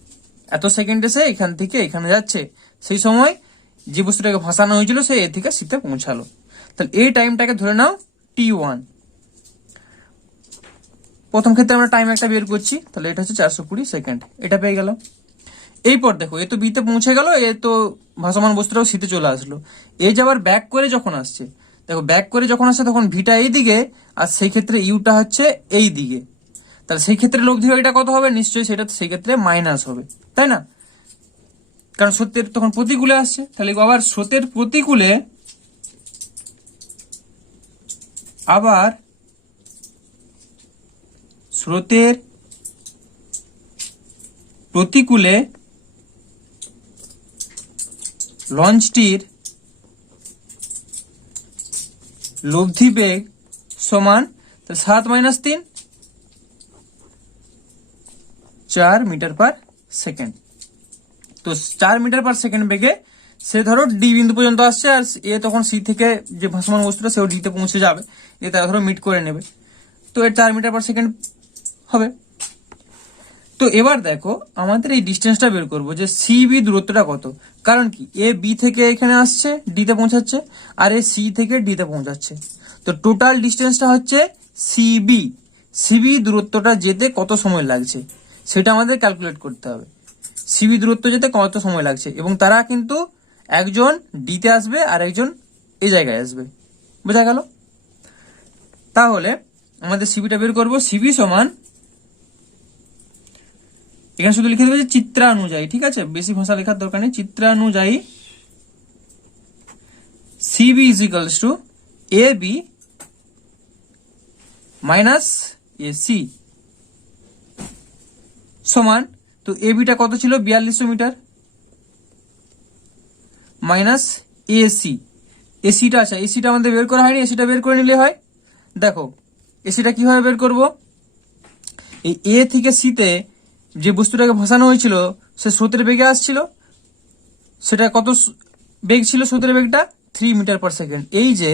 এত সেকেন্ডে সে এখান থেকে এখানে যাচ্ছে, সেই সময় যে বস্তুটাকে ভাসানো হয়েছিল সে এ থেকে সিতে পৌঁছালো। তাহলে এই টাইমটাকে ধরে নাও T1। প্রথম ক্ষেত্রে আমরা টাইম একটা বের করছি, তাহলে এটা হচ্ছে 420 সেকেন্ড, এটা পেয়ে গেলাম। এরপর দেখো এ তো বিতে পৌঁছে গেল, এ তো ভাসমান বস্তুটাও সিতে চলে আসলো। এই যে আবার ব্যাক করে যখন আসছে, দেখো ব্যাক করে যখন আসছে তখন ভিটা এই দিকে, আর সেই ক্ষেত্রে ইউটা হচ্ছে এই দিকে, তাহলে সেই ক্ষেত্রে লব্ধি বেগটা কত হবে, নিশ্চয়ই সেটা সেই ক্ষেত্রে মাইনাস হবে, তাই না, কারণ স্রোতের তখন প্রতিকূলে আসছে। তাহলে আবার স্রোতের প্রতিকূলে লঞ্চটির লব্ধি বেগ সমান 7 - 3 4 মিটার পার সেকেন্ড। তো 4 মিটার পার সেকেন্ড বেগে সে ধরো ডি বিন্দু পর্যন্ত আসছে, আর এ তখন সি থেকে যে ভাসমান বস্তুটা সেও ডিতে পৌঁছে যাবে, এ তারা ধরো মিট করে নেবে, তো এর 4 মিটার পার সেকেন্ড হবে। তো এবার দেখো আমাদের এই ডিস্টেন্সটা বের করবো যে সিবি দূরত্বটা কত, কারণ কি এ বি থেকে এখানে আসছে ডিতে পৌঁছাচ্ছে, আর এ সি থেকে ডিতে পৌঁছাচ্ছে, তো টোটাল ডিস্টেন্সটা হচ্ছে সিবি দূরত্বটা যেতে কত সময় লাগছে সেটা আমাদের ক্যালকুলেট করতে হবে। সিবি দূরত্ব যেতে কত সময় লাগছে, এবং তারা কিন্তু একজন ডিতে আসবে আর একজন এই জায়গায় আসবে, বোঝা গেল। তাহলে আমাদের সিবিটা বের করবো, সিবি সমান, এখানে শুধু লিখে দেবে যে চিত্রানুযায়ী, ঠিক আছে, বেশি ভাষা লেখার দরকার নেই, চিত্রানুযায়ী CB is equals to a b minus a c সমান, তো এ বিটা কত ছিল 4200 মিটার মাইনাস এসিটা, আচ্ছা এসিটা আমাদের বের করা হয়নি, এসিটা বের করে নিলে হয়। দেখো এসিটা কিভাবে বের করব, এই এ থেকে সিতে যে বস্তুটাকে ভাসানো হয়েছিল সে স্রোতের বেগে আসছিল, সেটা কত বেগ ছিল, স্রোতের বেগটা 3 মিটার পার সেকেন্ড। এই যে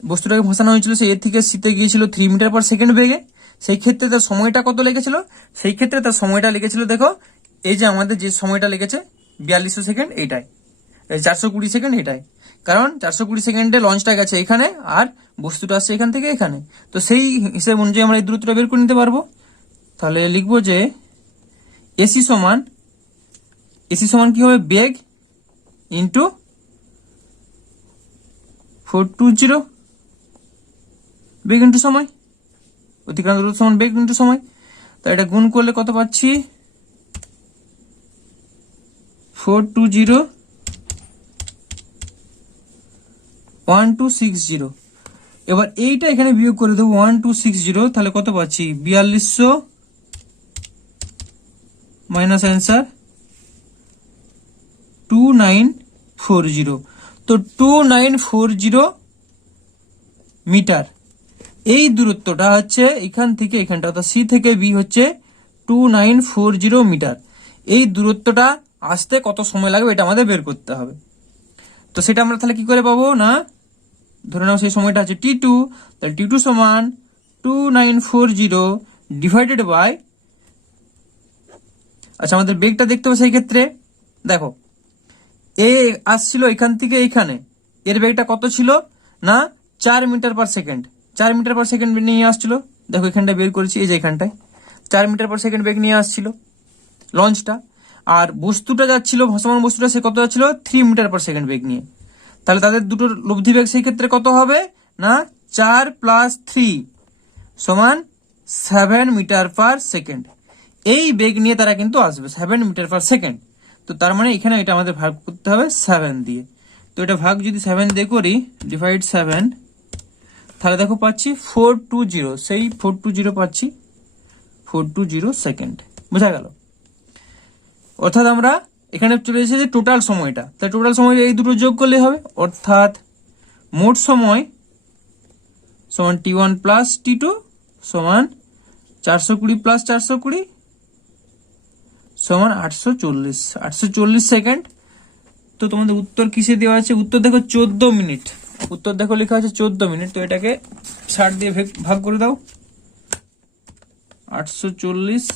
বস্তুটাকে ভাসানো হয়েছিল সে এ থেকে সিতে গিয়েছিল 3 মিটার পার সেকেন্ড বেগে, সেই ক্ষেত্রে তার সময়টা কত লেগেছিল, সেই ক্ষেত্রে তার সময়টা লেগেছিল, দেখো এই যে আমাদের যে সময়টা লেগেছে 4200 সেকেন্ড, এইটাই 420 সেকেন্ড, এটাই, কারণ 420 সেকেন্ডে লঞ্চটা গেছে এখানে আর বস্তুটা আসছে এখান থেকে এখানে, তো সেই হিসেব অনুযায়ী আমরা এই দূরত্বটা বের করে নিতে পারবো। তাহলে লিখবো যে এসি সমান কি হবে, বেগ ইন্টু 420 বেগ ইন্টু সময়, অতিক্রান্ত দূরত্ব সমান বেগ ইন্টু সময়। তাই এটা গুণ করলে কত পাচ্ছি, 420 1260। এবার এইটা এখানে বিয়োগ করে দেবো 1260, তাহলে কত পাচ্ছি 4200 মাইনাস অ্যান্সার 2940। তো 2940 মিটার এই দূরত্বটা হচ্ছে এখান থেকে এখানটা, অর্থাৎ সি থেকে বি হচ্ছে 2940 মিটার। এই দূরত্বটা আসতে কত সময় লাগবে এটা আমাদের বের করতে হবে। তো সেটা আমরা তাহলে কি করে পাবো না, ধরে নাও সেই সময়টা আছে t2, তাহলে t2 সমান 2940 ডিভাইডেড বাই, আচ্ছা আমাদের বেগটা দেখতে হবে সেই ক্ষেত্রে। দেখো এ আসছিল এখান থেকে এইখানে, এর বেগটা কত ছিল না 4 metre per second, 4 metre per second নিয়ে আসছিল। দেখো এখানটায় বের করেছি, এই যে এখানটায় 4 মিটার পার সেকেন্ড বেগ নিয়ে আসছিল লঞ্চটা। আর বস্তুটা যাচ্ছিল, ভাসমান বস্তুটা সে কত যাচ্ছিল 3 মিটার পার সেকেন্ড বেগ নিয়ে। তাহলে তাদের দুটোর লব্ধি বেগ সেই ক্ষেত্রে কত হবে না 4 + 3 সমান 7 মিটার পার সেকেন্ড। এই বেগ নিয়ে তারা কিন্তু আসবে 7 মিটার পার সেকেন্ড। তো তার মানে এখানে এটা আমাদের ভাগ করতে হবে 7 দিয়ে। তো এটা ভাগ যদি 7 দিয়ে করি, ডিভাইড 7, তাহলে দেখো পাচ্ছি 420, সেই 420 পাচ্ছি 420 সেকেন্ড। বোঝা গেল? অর্থাৎ আমরা এখানে চলে এসেছি টোটাল সময়টা, তাই টোটাল সময় এই দুটো যোগ করলে হবে, অর্থাৎ মোট সময় সমান t1 প্লাস t2 সমান 420 প্লাস 420 সমান 840 সেকেন্ড। তো তোমাদের উত্তর কিসে দেওয়া আছে, উত্তর দেখো 14 মিনিট, উত্তর দেখো লেখা আছে 14 মিনিট। তো এটাকে 60 দিয়ে ভাগ করে দাও, 840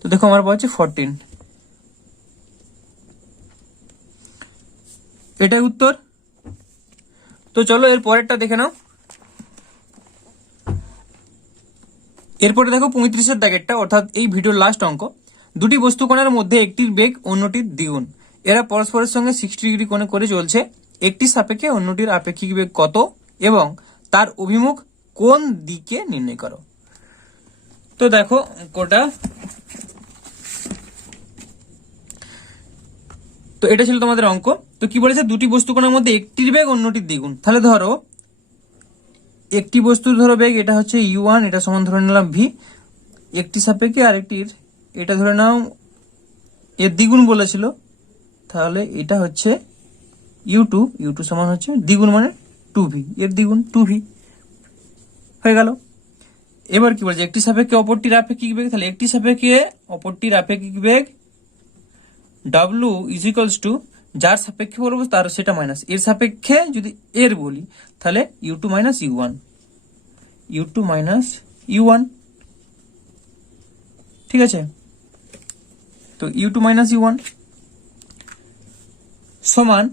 তো দেখো আমার পাচ্ছি 14, এটাই উত্তর। তো চলো এর পরেরটা দেখে নাও। এরপরে দেখো 35-এর দাগেরটা, অর্থাৎ এই ভিডিওর লাস্ট অঙ্ক। দুটি বস্তুকণার মধ্যে একটির বেগ অন্যটির দ্বিগুণ, এরা পরস্পরের সঙ্গে 60 ডিগ্রি কোণে করে চলছে, একটির সাপেক্ষে অন্যটির আপেক্ষিক বেগ কত এবং তার অভিমুখ কোন দিকে নির্ণয় করো। তো দেখো অঙ্কটা, তো এটা ছিল তোমাদের অঙ্ক। তো কি বলেছে, দুটি বস্তুকণার মধ্যে একটির বেগ অন্যটির দ্বিগুণ। তাহলে ধরো একটি বস্তুর ধরো বেগ এটা হচ্ছে u1, এটা সমান ধরে নিলাম v, একটি সাপেক্ষে আরেকটির এটা ধরে নাও এর দ্বিগুণ বলেছিল, তাহলে এটা হচ্ছে u2 সমান হচ্ছে দ্বিগুণ মানে 2v, এর দ্বিগুণ 2v হয়ে গেল। এবার কি বলছে, একটি সাপেক্ষে অপরটির আপেক্ষিক বেগ, তাহলে একটি সাপেক্ষে অপরটির আপেক্ষিক বেগ w = যার সাপেক্ষে বলবো তার সেটা মাইনাস, এর সাপেক্ষে যদি এর বলি তাহলে u2 - u1, ঠিক আছে। তো u2 - u1 সমান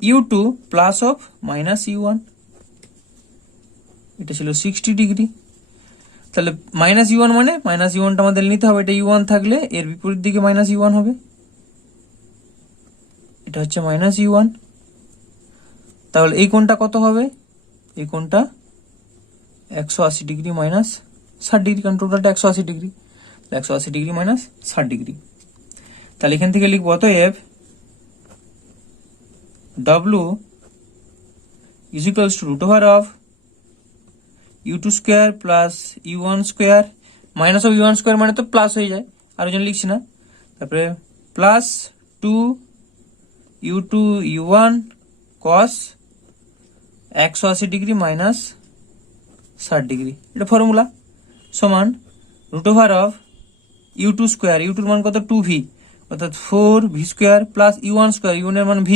u2 plus of minus u1, এটা ছিল 60 ডিগ্রি। তাহলে মাইনাস u1 মানে মাইনাস u1টা আমাদের নিতে হবে, এটা u1 থাকলে এর বিপরীত দিকে মাইনাস u1 হবে, এটা হচ্ছে মাইনাস u1। তাহলে এই কোণটা কত হবে, এই কোণটা 180 ডিগ্রি মাইনাস 60 ডিগ্রি, কারণ টোটালটা 180 ডিগ্রি, 180 ডিগ্রি মাইনাস 60 ডিগ্রি। তাহলে এখান থেকে লিখবো অতএব w = √of u2 square plus u1 square, minus of u1 square মানে তো প্লাস হয়ে যায়, আর ওই জন্য লিখছি না। তারপরে plus 2 u2 u1 cos 180 degree minus 60 degree, এটা ফর্মুলা, সমান √of u2 স্কোয়ার, u2 এর মান কত 2v, অর্থাৎ 4v square plus u1 square, u1 এর মান v,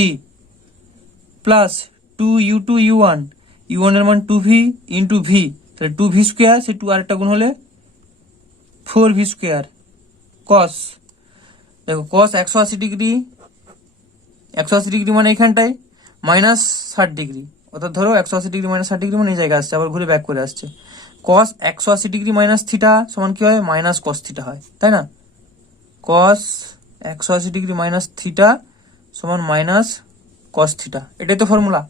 প্লাস 2u2 u1 এর মান 2v ইন্টু v, তাহলে 2v স্কোয়ার, সে 2 আরেকটা গুণ হলে 4v স্কোয়ার cos, দেখো cos 180 ডিগ্রি, 180 ডিগ্রি মানে এখানটায় মাইনাস 60 ডিগ্রি, অর্থাৎ ধরো 180 ডিগ্রি মাইনাস 60 ডিগ্রি মানে এই জায়গায় আসছে, আবার ঘুরে ব্যাক করে আসছে। cos 180 ডিগ্রি মাইনাস থিটা সমান কি হয়, মাইনাস cos থিটা হয়, তাই না? কস 180 ডিগ্রি মাইনাস থিটা সমান মাইনাস কস থিটা। এটাই তো ফর্মুলা,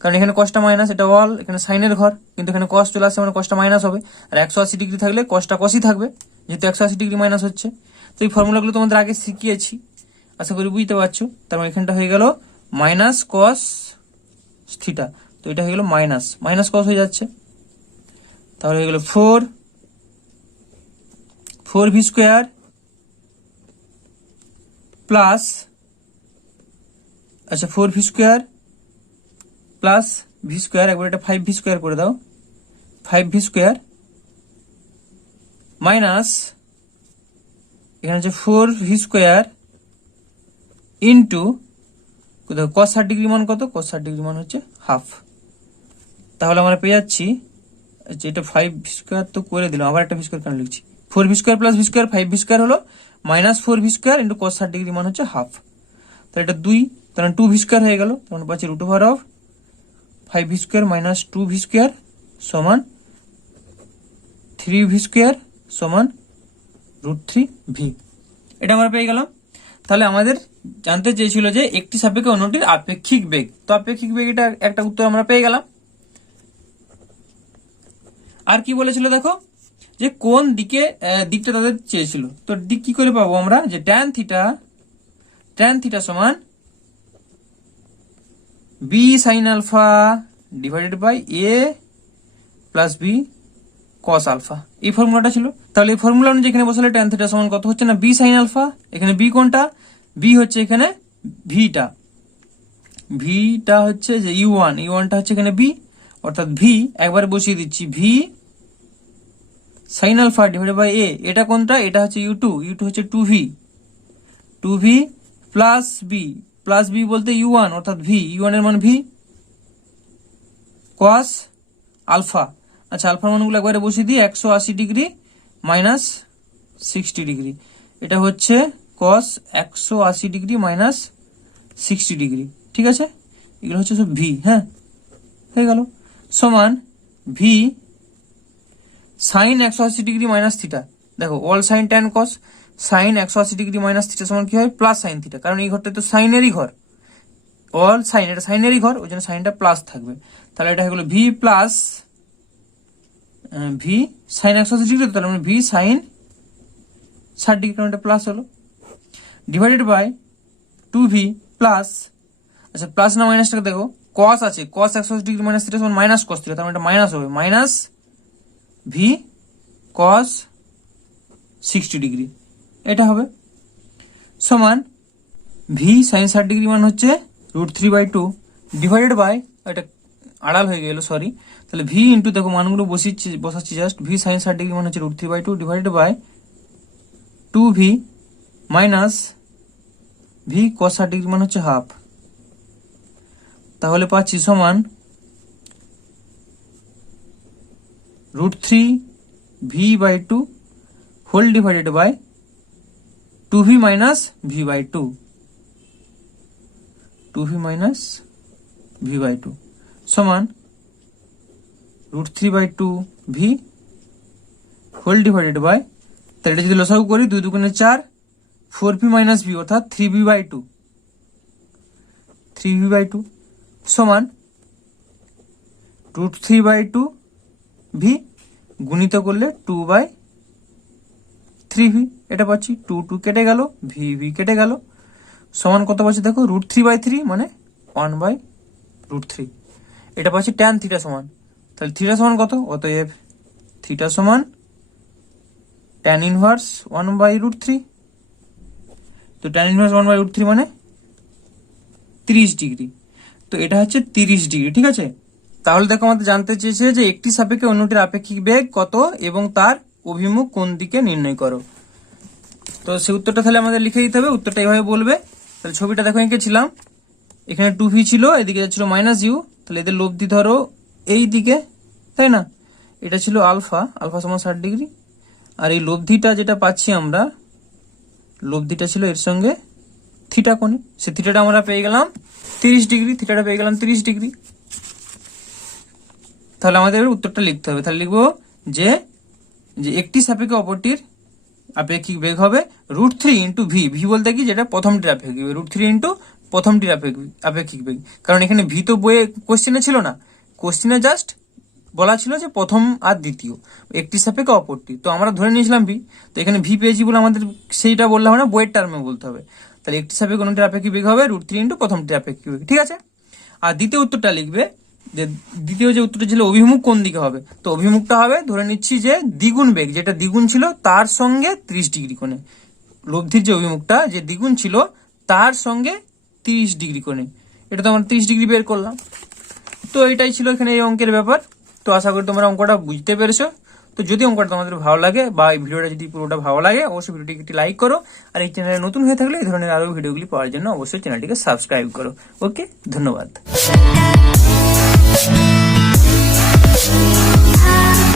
কারণ এখানে কসটা মাইনাস, এটা অল, এখানে সাইনের ঘর, কিন্তু এখানে কস চলে আসছে মানে কসটা মাইনাস হবে, আর 180 ডিগ্রি থাকলে কসটা কসই থাকবে, যেহেতু 180 ডিগ্রি মাইনাস হচ্ছে। তো এই ফর্মুলাগুলো তোমাদের আগে শিখিয়েছি, আশা করি বুঝতে পারছো। তার মানে এখানটা হয়ে গেল মাইনাস কস থিটা, তো এটা হয়ে গেল মাইনাস মাইনাস কস হয়ে যাচ্ছে, তাহলে হয়ে গেল 4 ভি স্কোয়ার প্লাস, আচ্ছা 4 v square plus v square, একবার এটা 5 ভি স্কোয়ার করে দাও, 5 ভি স্কোয়ার মাইনাস এখানে হচ্ছে 4 v square into cos 60 degree মান কত, cos 60 ডিগ্রি মান হচ্ছে হাফ। তাহলে আমরা পেয়ে যাচ্ছি, এটা 5 ভি স্কোয়ার তো করে দিলাম, আবার একটা ভি স্কোয়ার কেন লিখছি, 4 v square plus v square 5 v square হলো minus 4 v square into cos 60 degree মান হচ্ছে হাফ। তাহলে এটা 2, তাহলে 2 ভি স্কোয়ার হয়ে গেল, তখন পাচ্ছি root over of 5 v square minus 2 v square সমান 3 ভি স্কোয়ার সমান √3 ভি। এটা আমরা পেয়ে গেলাম। তাহলে আমাদের জানতে চেয়েছিল যে একটি সাপেক্ষে অন্যটির আপেক্ষিক বেগ, তো আপেক্ষিক বেগ এটা একটা উত্তর আমরা পেয়ে গেলাম। আর কি বলেছিল দেখো, যে কোন দিকটা তাদের চেয়েছিল, তো দিক কি করে পাবো আমরা, যে ট্যান থিটা সমান b sine alpha divided by a plus b cos alpha, এই ফর্মুলাটা ছিল। তাহলে এই ফর্মুলা অনুযায়ী এখানে বসালে ট্যান থিটা সমান কত হচ্ছে না বি সাইন আলফা, এখানে বি কোনটা, বি হচ্ছে এখানে ভিটা হচ্ছে যে ইউ1টা হচ্ছে এখানে বি, অর্থাৎ ভি একবার বসিয়ে দিচ্ছি, v sine alpha divided by a, এটা কোনটা, এটা হচ্ছে ইউ2 হচ্ছে 2v প্লাস বি বলতে ইউ1 অর্থাৎ ইউ1 এর মান ভি কস আলফা। আচ্ছা আলফার মানগুলো একবারে বসিয়ে দিই, 180 ডিগ্রি মাইনাস 60 ডিগ্রি, এটা হচ্ছে কস 180 ডিগ্রি মাইনাস 60 ডিগ্রি, ঠিক আছে, এগুলো হচ্ছে সব ভি, হ্যাঁ হয়ে গেল, সমান v sine 180 degree minus theta, দেখো all sine tan cos, sine 180 degree minus theta সমান কি হয় প্লাস সাইন থিটা, কারণ এই ঘরটা তো সাইনেরই ঘর, অল সাইন, এটা সাইনেরই ঘর, ওই জন্য সাইনটা প্লাস থাকবে। তাহলে এটা হয়ে গেল v plus v sine 180 degree, তাহলে মানে ভি সাইন 60 ডিগ্রি, কারণ এটা প্লাস হলো, ডিভাইডেড বাই 2v প্লাস, আচ্ছা প্লাস না মাইনাসটাকে দেখো, কস আছে, কস 180 ডিগ্রি মাইনাস থিটা সমান মাইনাস কস থিটা, তার মানে এটা মাইনাস হবে, মাইনাস ভি কস 60 ডিগ্রি, এটা হবে সমান ভি সাইন 60 ডিগ্রি মান হচ্ছে √3/2 ডিভাইডেড বাই, এটা আড়াল হয়ে গেল সরি, তাহলে ভি ইন্টু দেখো মানগুলো বসাচ্ছি জাস্ট, ভি সাইন 60 ডিগ্রি মান হচ্ছে √3/2 divided by 2v minus v cos 60 degree মান হচ্ছে হাফ, তাহলে পাচ্ছি সমান √3v/2 whole divided by 2v minus v/2 সমান √3/2v হোল ডিভাইডেড বাই, তাহলে এটা যদি লসাগু করি 2 দুগুণে 4, 4v মাইনাস v অর্থাৎ 3v/2 সমান √3/2v গুণিত করলে 2/3v, এটা পাচ্ছি 2 কেটে গেল, v কেটে গেল, সমান কত পাচ্ছি দেখো √3/3 মানে 1/√3, এটা পাচ্ছি ট্যান থিটা সমান, তাহলে থিটা সমান কত, অতএব থিটা সমান ট্যান ইনভার্স 1/√3, তো ট্যান ইনভার্স 1/√3 মানে 30 ডিগ্রি, তো এটা হচ্ছে 30 ডিগ্রি, ঠিক আছে। তাহলে দেখো আমাদের জানতে চেয়েছে যে একটি সাপেক্ষে অন্যটির আপেক্ষিক বেগ কত এবং তার অভিমুখ কোন দিকে নির্ণয় করো, তো সেই উত্তরটা তাহলে আমাদের লিখে দিতে হবে, উত্তরটা এইভাবে বলবে। তাহলে ছবিটা দেখো এঁকেছিলাম, এখানে 2v ছিল, এদিকে যাচ্ছিল -u, তাহলে এদের লব্ধি ধরো এই দিকে, তাই না, এটা ছিল আলফা সমান 60 ডিগ্রি, আর এই লব্ধিটা যেটা পাচ্ছি আমরা, লব্ধিটা ছিল এর সঙ্গে থিটা কোণে, সে থিটাটা আমরা পেয়ে গেলাম 30 ডিগ্রি, থিটাটা পেয়ে গেলাম 30 ডিগ্রি। তাহলে আমাদের উত্তরটা লিখতে হবে, তাহলে লিখবো যে একটি সাপেক্ষে অপরটির আপেক্ষিক বেগ হবে √3 ইন্টু ভি। ভি বলতে কি, যেটা প্রথমটির আপেক্ষিক বেগ, √3 ইন্টু প্রথমটির আপেক্ষিক বেগ। কারণ এখানে ভি তো বইয়ে কোশ্চেনে ছিল না, কোশ্চেনে জাস্ট বলা ছিল যে প্রথম আর দ্বিতীয়, একটি সাপেক্ষে অপরটি, তো আমরা ধরে নিয়েছিলাম ভি। তো এখানে ভি পেয়েছি বলে আমাদের সেইটা বললে হবে না, বইয়ের টার্মে বলতে হবে। তাহলে একটি সাপেক্ষে অন্যটির আপেক্ষিক বেগ হবে √3 ইন্টু প্রথমটির আপেক্ষিক বেগ, ঠিক আছে। আর দ্বিতীয় উত্তরটা লিখবে, যে দ্বিতীয় যে উত্তরটা ছিল অভিমুখ কোন দিকে হবে, তো অভিমুখটা হবে ধরে নিচ্ছি যে দ্বিগুণ বেগ, যেটা দ্বিগুণ ছিল তার সঙ্গে 30 ডিগ্রি কোণে। লব্ধির যে অভিমুখটা যে দ্বিগুণ ছিল তার সঙ্গে 30 ডিগ্রি কোণে, এটা তো আমরা 30 ডিগ্রি বের করলাম। তো এটাই ছিল এখানে এই অঙ্কের ব্যাপার। তো আশা করি তোমরা অঙ্কটা বুঝতে পেরেছো। তো যদি অঙ্কটা তোমাদের ভালো লাগে বা এই ভিডিওটা যদি পুরোটা ভালো লাগে, অবশ্যই ভিডিওটিকে একটি লাইক করো। আর এই চ্যানেলে নতুন হয়ে থাকলে এই ধরনের আরো ভিডিওগুলি পাওয়ার জন্য অবশ্যই চ্যানেলটিকে সাবস্ক্রাইব করো। ওকে, ধন্যবাদ।